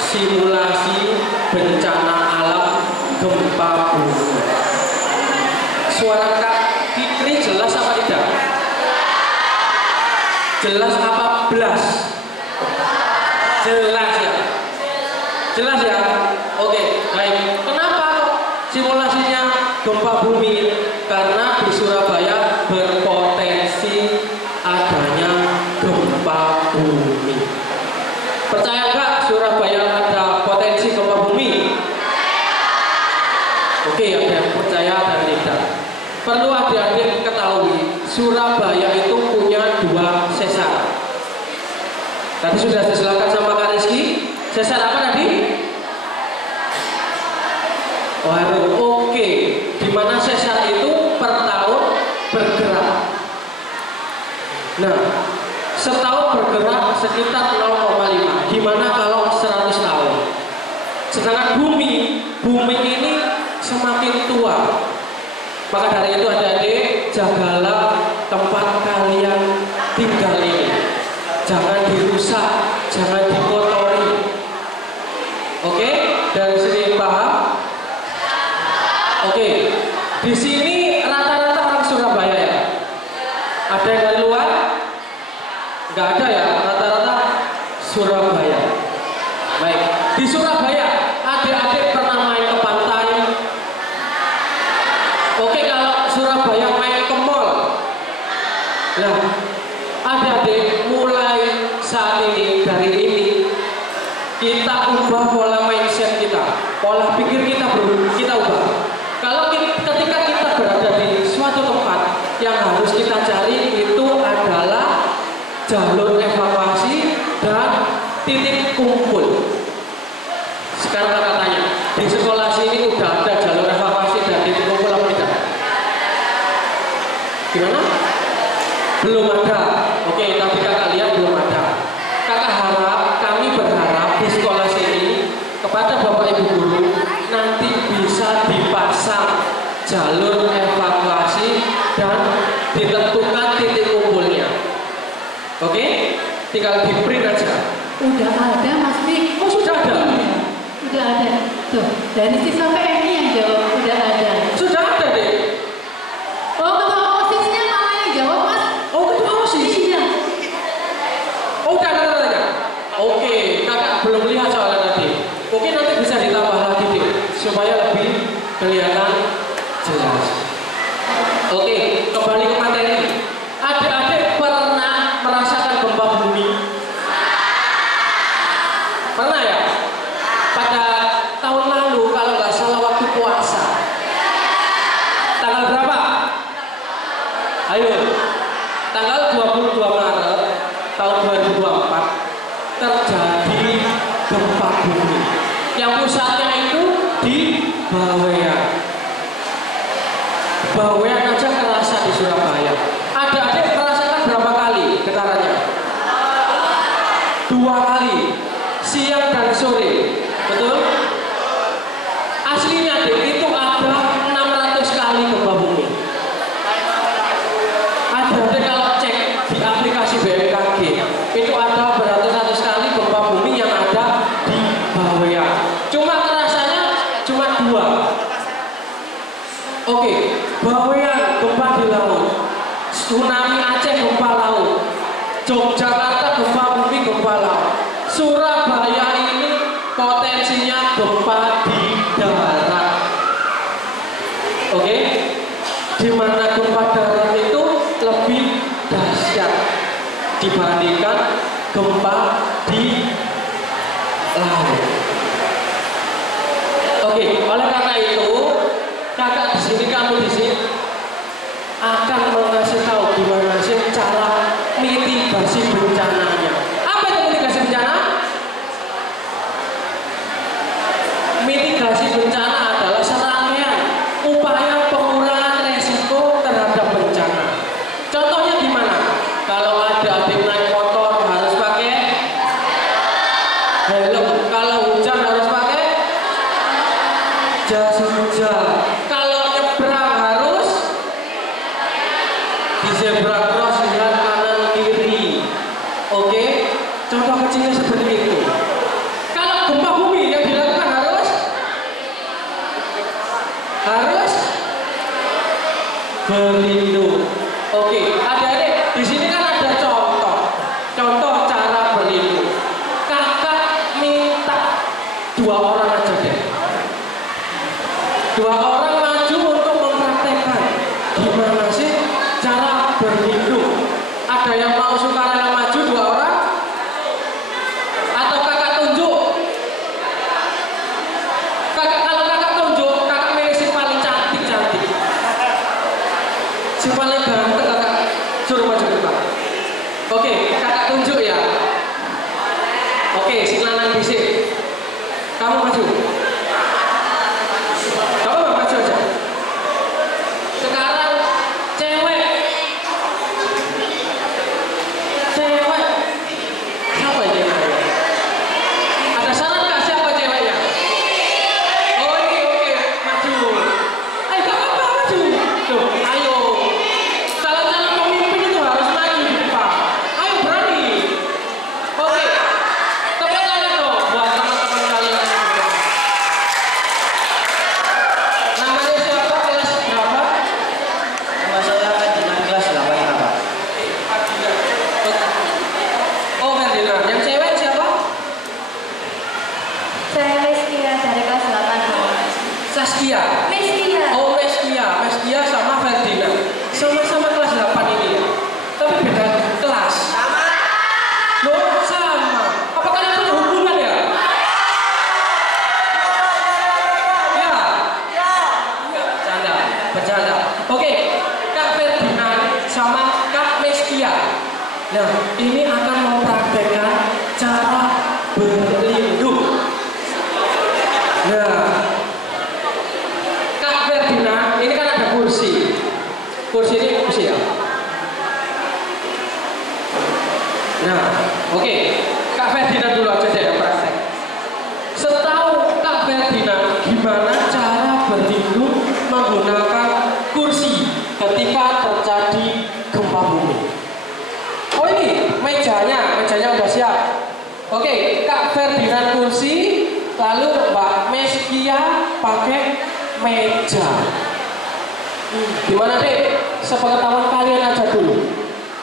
simulasi bencana alam gempa bumi. Suara Kak Fikri jelas apa tidak? Jelas apa belas? Jelas ya? Jelas ya? Oke, baik. Kenapa simulasinya gempa bumi? Karena di Surabaya berpotensi adanya gempa bumi. Percaya nggak Surabaya ada potensi gempa bumi? Oke, ada yang percaya dan tidak. Perlu adik-adik ketahui, Surabaya itu punya 2 sesar. Tadi sudah disilakan sama Kak Rizky. Sesar apa tadi? Waduh, oke. Di mana sesar itu per tahun bergerak. Nah, setahun bergerak sekitar 0,5. Gimana kalau 100 tahun? Sedangkan bumi ini semakin tua. Maka dari itu adik-adik, jagalah tempat kalian tinggal ini. Jangan dirusak, jangan dikotori. Oke? Dari sini paham? Oke. Di sini rata-rata orang Surabaya ya. Ada yang dari luar? Nggak ada ya, rata-rata Surabaya. Baik. Di Surabaya, adik-adik pernah main ke pantai? Oke, kalau Surabaya main ke mall. Nah, adik-adik mulai saat ini, dari ini kita ubah pola mindset kita, pola pikir kita ubah. Kalau ketika kita berada di suatu tempat, yang harus kita cari itu adalah jalur evakuasi dan titik kumpul. Sekarang kakak tanya, di sekolah sini udah ada jalur evakuasi dan titik kumpul apa tidak? Gimana? Belum ada. Oke, tapi kakak lihat belum ada. Kakak harap, kami berharap di sekolah sini kepada Bapak Ibu guru nanti bisa dipasang jalur evakuasi dan ditentukan titik kumpulnya. Oke? Tinggal di print aja. Udah ada Mas Dik. Oh, sudah ada? Iya, udah ada. Tuh, dari siswa PM ini yang jawab udah ada. Sudah ada deh. Oh, ketua OSIS-nya malah yang jawab Mas. Oh, ketua OSIS? Iya. Oh, udah ada katanya? Oke, kakak belum lihat soalnya tadi. Oke, nanti bisa ditambah lagi deh, supaya lebih kelihatan jelas. Oke, kembali ke materi. Adik-adik pernah merasakan gempa bumi? Pernah ya? Pada tahun lalu, kalau nggak salah waktu puasa. Tanggal berapa? Ayo, tanggal 22 Maret tahun 2024 terjadi gempa bumi. Yang pusatnya itu di Bawean. Bawean aja kerasa di Surabaya. Adik-adik merasakan berapa kali getarannya? 2 kali, siang dan sore. Betul? Aslinya adik itu ada 600 kali gempa bumi. Adik-adik kalau cek di aplikasi BMKG itu ada beratus-ratus kali gempa bumi yang ada di Bawean. Cuma terasanya cuma 2. Oke, Bawean gempa di laut, tsunami Aceh gempa laut, Yogyakarta gempa bumi gempa laut, Surabaya ini potensinya gempa di darat. Oke, di mana gempa darat itu lebih dahsyat dibanding gempa di laut. Oke, oleh karena itu kakak di sini, kamu di sini akan mengasih tahu gimana sih cara mitigasi bencananya. Apa itu mitigasi bencana? Mitigasi bencana adalah serangkaian upaya pengurangan resiko terhadap bencana. Contohnya gimana? Kalau adik-adik naik motor harus pakai helm, kalau hujan harus pakai jas hujan, kalau nyebrang harus di zebra cross lihat kanan kiri. Oke, contoh kecilnya seperti itu. Kalau gempa bumi yang dilakukan harus berlindung. Oke, adik-adik di sini kan ada contoh cara berlindung. Kakak minta 2 orang aja deh. 2 orang maju untuk mempraktekkan gimana sih cara berlindung. Ada yang mau sukarela maju 2 orang? Atau kakak tunjuk? Kalau kakak tunjuk, kakak milih si paling cantik. Si paling ganteng kakak suruh maju ke depan. Oke, kakak tunjuk ya. Oke, si lanang bisik. Kamu maju. Coba maju aja. Sekarang cewek. Siapa ini? Ada saran nggak siapa ceweknya? Oh ini oke, maju. Ayo gak apa-apa maju. Tuh, ayo. Calon-calon pemimpin itu harus maju di depan. Ayo berani. Oke. Tepuk tangan dong buat teman-teman kalian. Namanya siapa? Kelas berapa? Nama saya Ferdinand, kelas 8 Bapak. Oh Ferdinand. Yang cewek siapa? Saya Meskia dari kelas 8. Saskia. Meskia. Oh Meskia sama Ferdinand. Sama-sama kelas 8 ini ya. Tapi beda kelas. Sama. Loh sama. Apa kalian punya hubungan ya? Ya. Bercanda. Oke, Kak Ferdinand sama Kak Meskia. Nah, ini akan mempraktekkan cara berlindung. Nah, Kak Ferdinand, ini kan ada kursi. Kursi ini kursi ya. Nah, oke. Kak Ferdinand dulu aja deh yang praktek. Setahu Kak Ferdinand gimana cara berlindung menggunakan kursi ketika terjadi gempa bumi? Oh ini mejanya udah siap. Oke, Kak Ferdinand kursi, lalu Mbak Meskia pakai meja. Gimana dek? Sepengetahuan kalian aja dulu.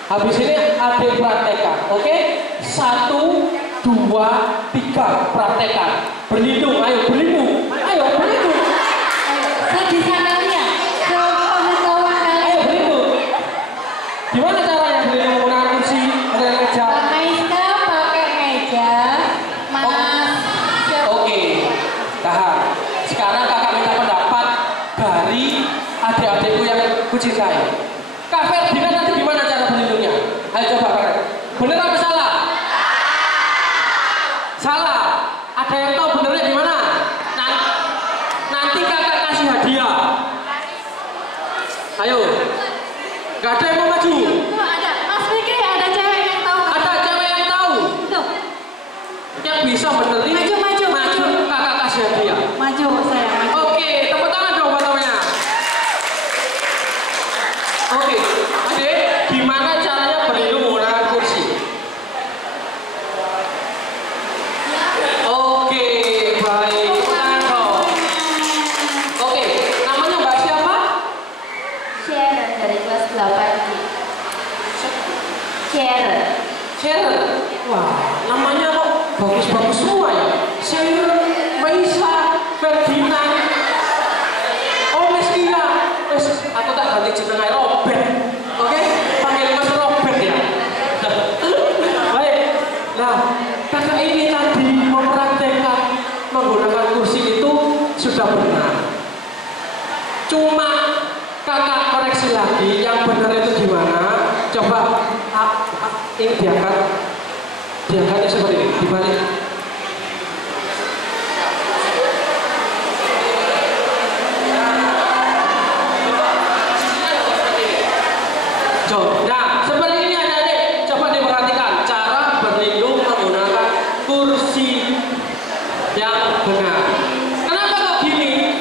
Habis ini adik praktekan. Oke? 1, 2, 3 praktekan. Berlindung, ayo berlindung. Ayo berlindung. Saya bisa kalian. Pengetahuan kalian. Ayo berlindung. Gimana caranya berlindung menggunakan kursi dan meja? Maiska pakai meja. Mas. Oke, tahan. Sekarang kakak minta pendapat dari adik-adikku yang kucintai. Kak Ferdinand nanti gimana cara berlindungnya? Ayo coba pakai. Bener apa salah? Salah. Ada yang tahu benernya di mana? Nanti kakak kasih hadiah. Ayo. Gak ada yang mau maju. Tuh ada. Mas Fikri ada cewek yang tahu. Ada cewek yang tahu. Tuh. Yang bisa benerin. Maju. Kakak kasih hadiah. Maju saya. Maju. Oke, tepuk tangan dong buat temennya. Oke, adik, gimana caranya berlindung menggunakan kursi? Oke, baik. Tangan dong. Oke, namanya Mbak siapa? Sharon dari kelas 8. Sharon. Sharon. Wah, namanya kok bagus-bagus semua ya. Sharon, Maisa, Ferdinand. Oh, Meskia. Aku tak ganti jeneng Robert. Oke, panggil Mas Robert ya. Baik, Cuma kakak koreksi lagi, yang benar itu gimana? Coba ini diangkatnya seperti ini, dibalik. Nah, seperti ini adik-adik, coba diperhatikan cara berlindung menggunakan kursi yang benar. Kenapa kok gini?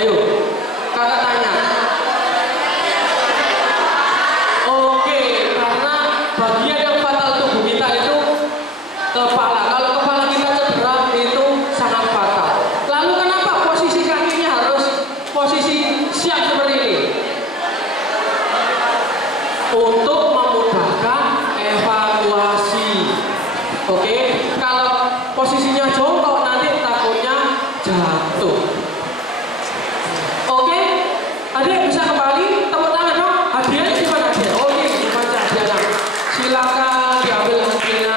Ayo, kakak tanya. Oke, karena bagian yang fatal tubuh kita itu kepala. Kalau kepala kita cedera itu sangat fatal. Lalu kenapa posisi kakinya harus posisi siap seperti ini? Untuk memudahkan evakuasi. Oke, kalau posisinya jongkok nanti takutnya jatuh. Oke, adik bisa kembali, tepuk tangan dong. Hadiahnya di mana adik? Oh ini dibaca hadiahnya. Silakan diambil hadiahnya.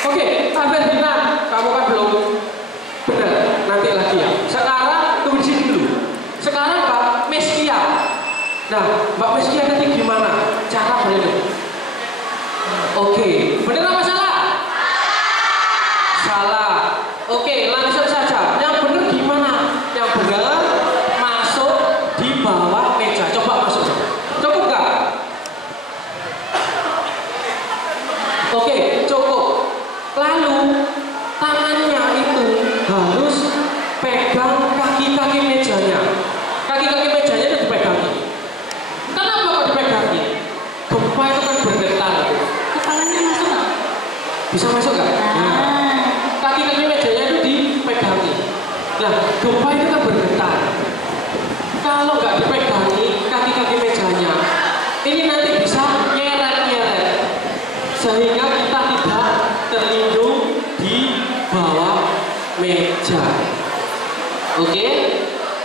Oke, Ferdina, kamu kan belum benar. Nanti lagi ya. Sekarang tunggu di sini dulu. Sekarang Mbak Meskia. Nah, Mbak Meskia nanti gimana cara berlindung? Oke, benar apa salah? Salah. Oke, langsung saja. Yang benar gimana? Yang benar masuk di bawah meja. Coba masuk. Cukup nggak? Oke, cukup. Lalu tangannya itu harus pegang kaki-kaki mejanya. Kaki-kaki mejanya itu dipegangi. Kenapa kok dipegangi? Gempa itu kan bergetar. Kepalanya masuk nggak? Bisa masuk nggak? Nah, kaki-kaki mejanya itu dipegangi. Nah, gempa itu kan bergetar. Kalau nggak dipegangi kaki-kaki mejanya, ini nanti bisa nyeret-nyeret sehingga kita tidak terlindung di bawah meja. Oke,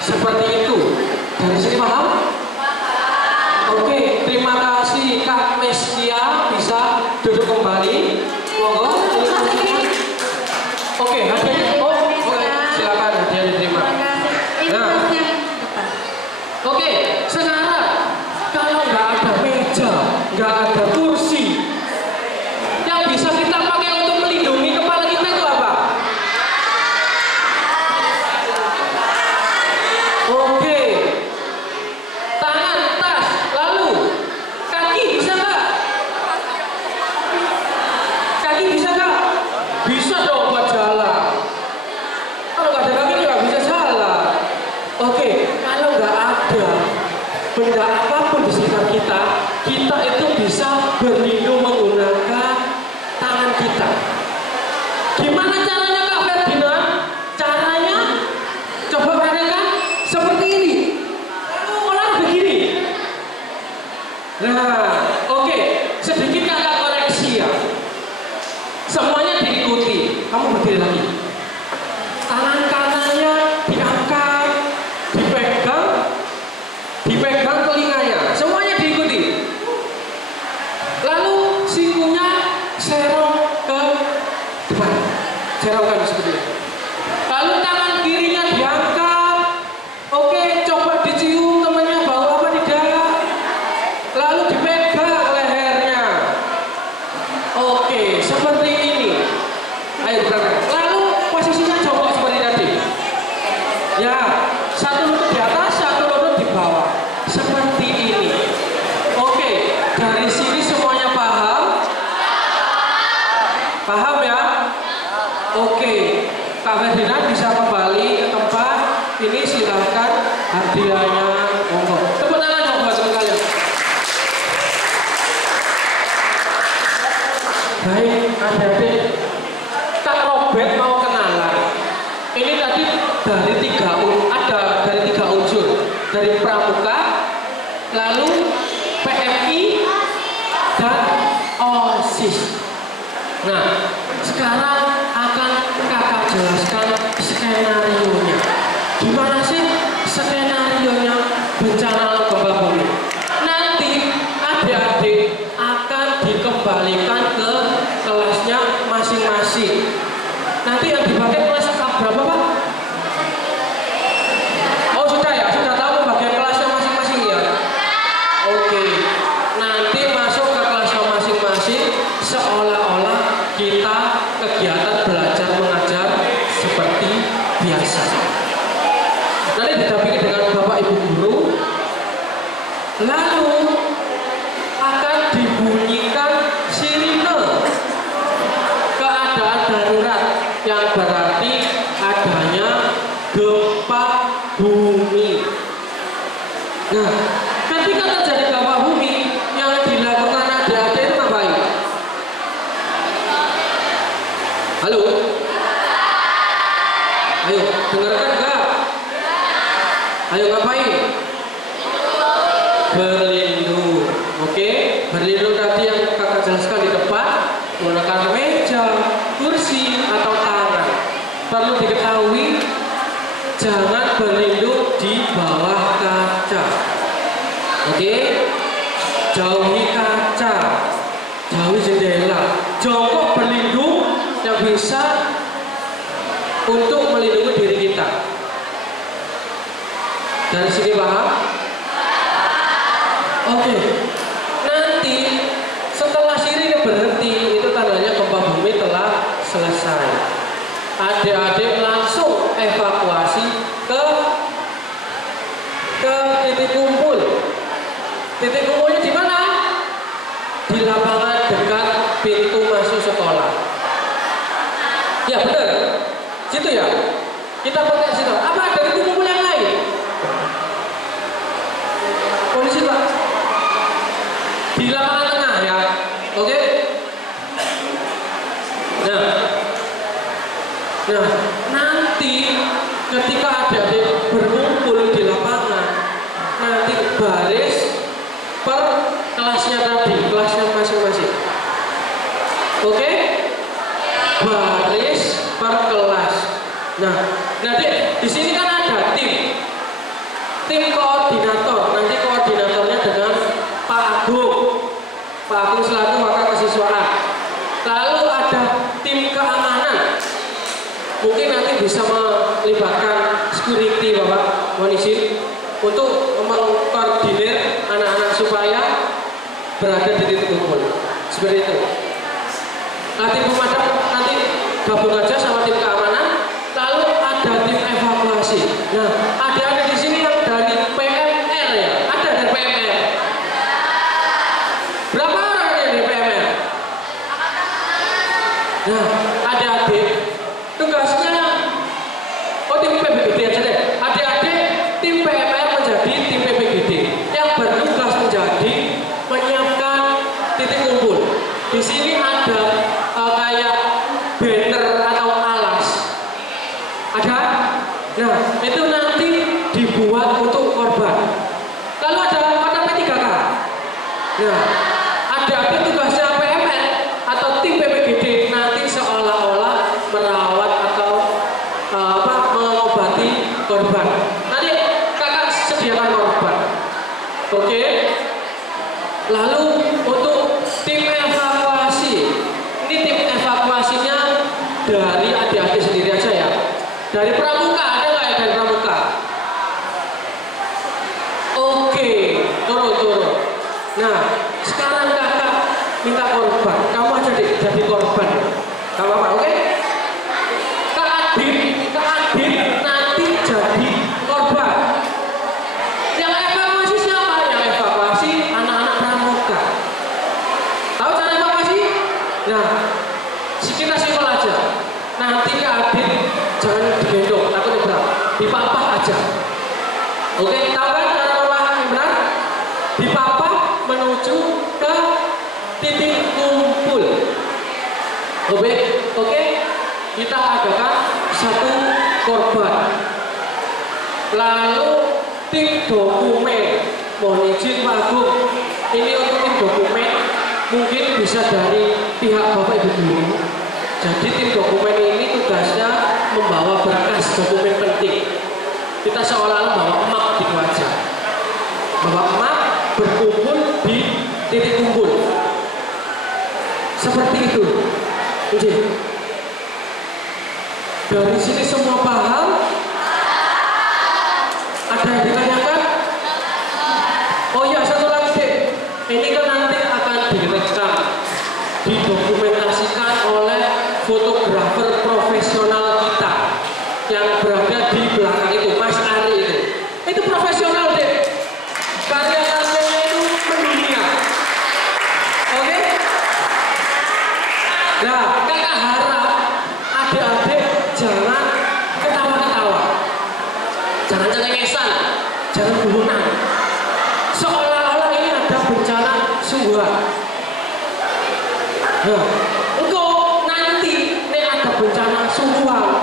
seperti itu. Dari sini paham? Oke, terima kasih Kak Meskia, bisa duduk kembali. Monggo. Oke, hadiah. Oh, oke, silakan hadiah diterima. Nah, oke, sekarang kalau nggak ada meja, nggak ada kursi, yang bisa kita pakai untuk melindungi kepala kita itu apa? Oke, tangan, tas, lalu kaki bisa nggak? Kaki bisa nggak? Bisa dong buat jalan. Kalau nggak ada kaki nggak bisa jalan. Oke, kalau nggak ada benda apapun di sekitar kita, kita itu bisa berlindung menggunakan tangan kita. Gimana caranya Kak Ferdinand? Caranya coba perhatikan seperti ini. Ulang begini. Nah, oke, sedikit kakak koreksi ya. Semuanya diikuti. Kamu berdiri lagi. Tangan kanannya diangkat, dipegang telinganya. Semuanya diikuti. Lalu sikunya serong ke depan. Serongkan seperti ini. Lalu tangan kirinya diangkat. Oke, coba dicium temannya bau apa tidak. Lalu dipegang lehernya. Oke, seperti ini. Ayo berangkat. Lalu posisinya jongkok seperti tadi. Ya, satu lutut di atas, satu lutut di bawah. Seperti ini. Oke, dari sini semuanya paham? Paham ya? Oke, Kak Ferdinand bisa kembali ke tempat. Ini silahkan hadiahnya. Monggo. Tepuk tangan dong buat sekalian. Baik, adik-adik. Kak Robert mau kenalan. Ini tadi dari tiga unsur. Dari Pramuka, lalu PMI, dan OSIS. Nah, sekarang akan kakak jelaskan skenario-nya. Gimana sih skenario-nya bencana alam gempa bumi? Nanti adik-adik akan dikembalikan ke kelasnya masing-masing. Nanti yang dipakai kelas berapa Pak? Oh sudah ya, sudah tahu bagian Lalu akan dibunyikan sirine keadaan darurat yang berarti adanya gempa bumi. Nah, ketika terjadi gempa bumi, yang dilakukan adik-adik itu ngapain? Halo? Ayo, dengarkan enggak? Ayo ngapain? Berlindung. Oke, berlindung tadi yang kakak jelaskan di depan, menggunakan meja, kursi, atau tangan. Perlu diketahui, jangan berlindung di bawah kaca. Oke, jauhi kaca, jauhi jendela. Jongkok berlindung yang bisa untuk melindungi diri kita. Dari sini paham? Oke. Nanti setelah sirine berhenti, itu tandanya gempa bumi telah selesai. Adik-adik langsung evakuasi ke titik kumpul. Titik kumpulnya di mana? Di lapangan dekat pintu masuk sekolah. Ya benar. Situ ya. Kita pakai situ. Apa ada titik kumpul yang lain? Polisi Pak. Di lapangan tengah ya. Oke. Nah, nanti ketika adik-adik berkumpul di lapangan, nanti baris per kelasnya tadi, kelasnya masing-masing. Oke? Baris per kelas. Nah, nanti di sini kan ada tim koordinator. Nanti koordinatornya dengan Pak Agung. Pak Agung selaku wakil kesiswaan. Lalu ada tim keamanan. Mungkin nanti bisa melibatkan security, Bapak, mohon izin untuk mengkoordinir anak-anak supaya berada di titik kumpul. Seperti itu. Nanti pemadam nanti gabung aja sama tim keamanan. Lalu ada tim evakuasi. Nah, ada di sini yang dari PMR ya. Ada dari PMR. Berapa orang yang di PMR? Nah, adik-adik tugasnya, tim PBGD aja deh. Adik-adik tim PMR menjadi tim PBGD yang bertugas menjadi menyiapkan titik kumpul. Di sini ada kayak banner atau alas. Ada? Nah, itu nanti dibuat untuk korban. Lalu ada KTP 3K. Nah, ada tugasnya PMR atau tim PBGD nanti seolah-olah merawat atau mengobati korban. Nanti kakak sediakan korban. Oke. Lalu untuk tim evakuasi, ini tim evakuasinya dari adik-adik sendiri aja ya. Dari pramuka, ada nggak ya dari pramuka? Oke, turun. Nah, sekarang kakak minta korban. Kamu aja jadi korban. Gak apa-apa, oke? Kak Adit nanti jadi korban. Yang evakuasi siapa? Yang evakuasi anak-anak pramuka. Tahu cara evakuasi? Nah, kita simpel aja. Nanti Kak Adit jangan digendong, takut berat. Dipapah aja. Oke, tahu kan cara papah berat? Dipapah menuju ke titik kumpul. Oke, kita adakan satu korban. Lalu tim dokumen, mohon izin Pak Agung, ini untuk tim dokumen mungkin bisa dari pihak Bapak Ibu Guru. Jadi tim dokumen ini tugasnya membawa berkas dokumen penting. Kita seolah-olah bawa map gitu aja. Bawa map berkumpul di titik kumpul. Seperti itu. Oke. Dari sini semua paham? Ada yang ditanyakan? Oh ya, satu lagi deh. Ini kan nanti akan direkam, didokumentasikan oleh fotografer profesional kita yang berada di belakang itu, Mas Ari itu. Itu profesional deh. Karya-karyanya jangan guyonan. Seolah-olah ini ada bencana sungguhan. Nah, engkau nanti nek ada bencana sungguhan,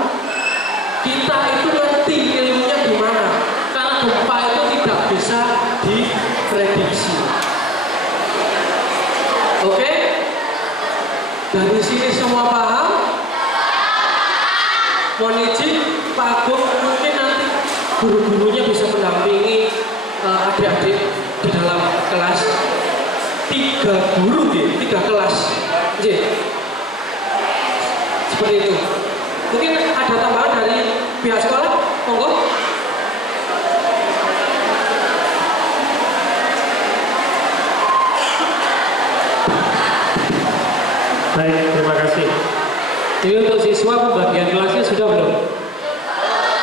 kita itu ngerti ilmunya gimana. Karena gempa itu tidak bisa diprediksi. Oke? Dari sini semua paham? Mohon izin, Pak Agung mungkin nanti guru-gurunya bisa mendampingi adik-adik di dalam kelas. 3 guru, 3 kelas. Seperti itu. Mungkin ada tambahan dari pihak sekolah, monggo. Baik, terima kasih. Ini untuk siswa pembagian kelasnya sudah belum?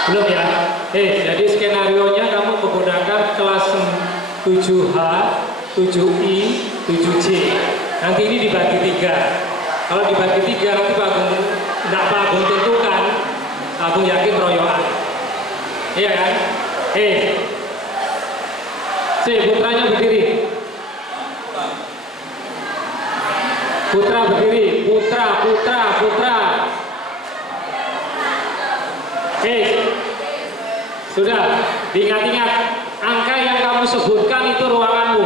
Belum ya? Jadi skenario-nya kamu menggunakan kelas 7H, 7I, 7C. Nanti ini dibagi 3. Kalau dibagi 3 nanti Pak Agung, tidak Pak Agung tentukan, aku yakin royoan. Iya kan? Putranya berdiri. Putra berdiri. Putra. Sudah, diingat-ingat. Angka yang kamu sebutkan itu ruanganmu.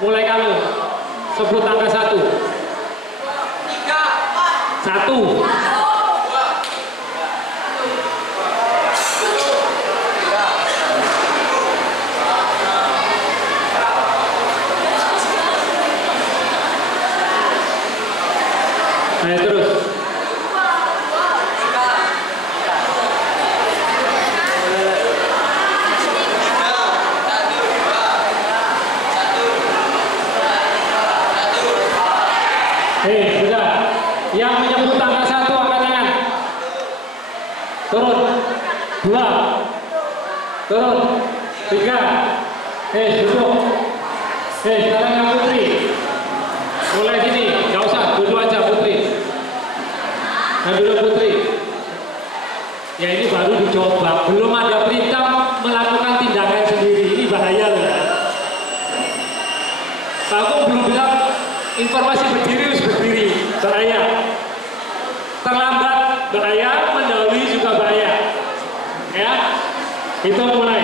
Mulai kamu. Sebut angka 1. 1. Ayo terus. Sudah. Yang menyebut angka 1 angkat tangan. Turun. 2. Turun. 3. Duduk. Sekarang yang putri. Mulai sini. Gak usah. Duduk aja putri. Nah dulu putri. Ya ini baru dicoba. Belum ada perintah melakukan tindakan sendiri. Ini bahaya loh. Aku belum bilang informasi berdiri harus berdiri. Bahaya. Terlambat bahaya, mendahului juga bahaya. Ya. Itu mulai.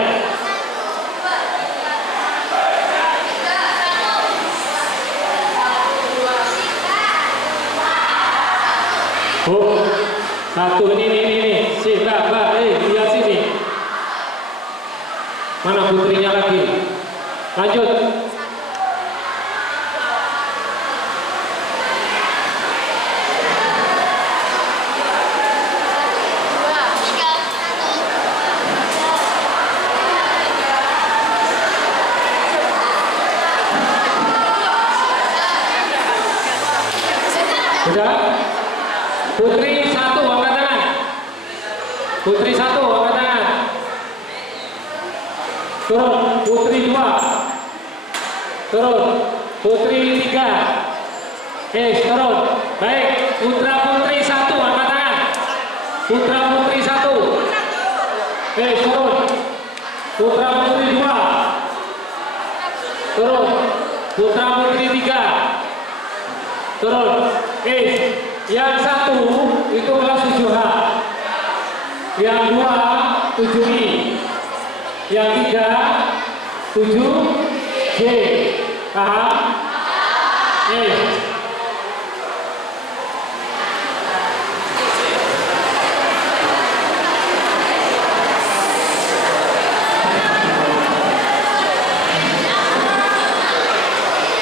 Oh, 1 ini. Si Mbak, lihat sini. Mana putrinya lagi? Lanjut. Sudah? Putri 1 angkat tangan. Putri 1 angkat tangan. Turun. Putri 2. Turun. Putri 3. Turun. Baik. Putra putri 1 angkat tangan. Putra putri 1. Turun. Putra putri 2. Turun. Putra putri 3. Turun. Yang 1 itu kelas 7H. Yang 2 7I. Yang 3 7J. Paham?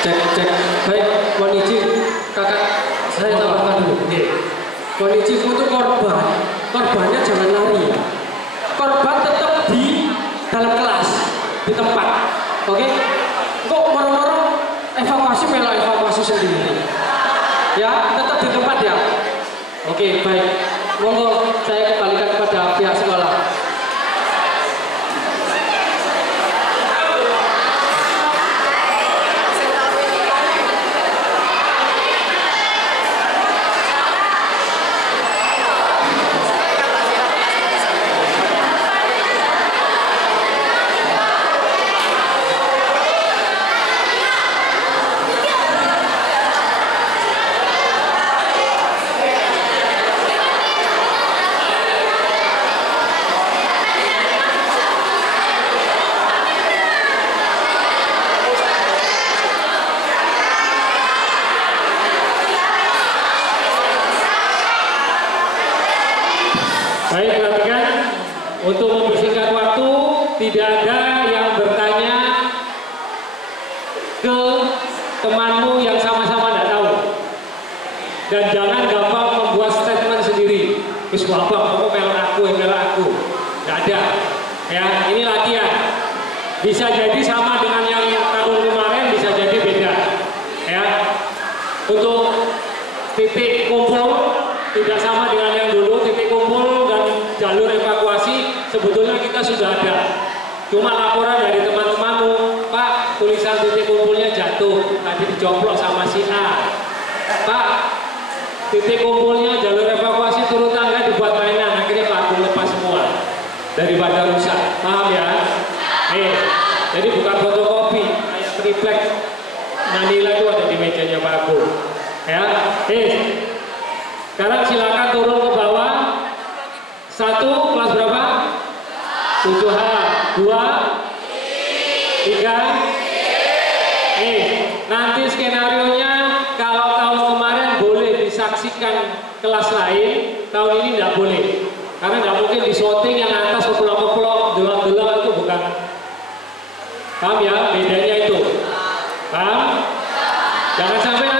Cek. Baik, mohon izin kakak, saya tambahkan dulu. Mohon izin untuk korbannya jangan lari. Korban tetap di dalam kelas, di tempat. Oke? Kok moro-moro evakuasi sendiri. Ya, tetap di tempat ya. Oke, baik. Monggo saya kembalikan kepada pihak sekolah. yang bertanya ke temanmu yang sama-sama tidak tahu. Dan jangan gampang membuat statement sendiri. Wis abang, kamu melok aku, melok aku. Tidak ada. Ya, ini latihan. Bisa jadi sama dengan yang tahun kemarin, bisa jadi beda. Ya, untuk titik kumpul tidak sama dengan yang dulu. Titik kumpul dan jalur evakuasi sebetulnya kita sudah ada. Cuma laporan dari teman-temanmu, Pak, tulisan titik kumpulnya jatuh, tadi dicoplok sama si A. Pak, titik kumpulnya jalur evakuasi turun tangga dibuat mainan, akhirnya Pak Agung lepas semua daripada rusak. Paham ya? Jadi bukan fotokopi, kayak triplek Manila itu ada di mejanya Pak Agung. Ya, sekarang silakan turun ke bawah. 1, kelas berapa? 7H, 2, 3. Nanti skenario-nya kalau tahun kemarin boleh disaksikan kelas lain, tahun ini tidak boleh. Karena tidak mungkin di shooting yang atas kepulau-kepulau, delak-delak itu bukan. Paham ya? Bedanya itu. Paham? Jangan sampai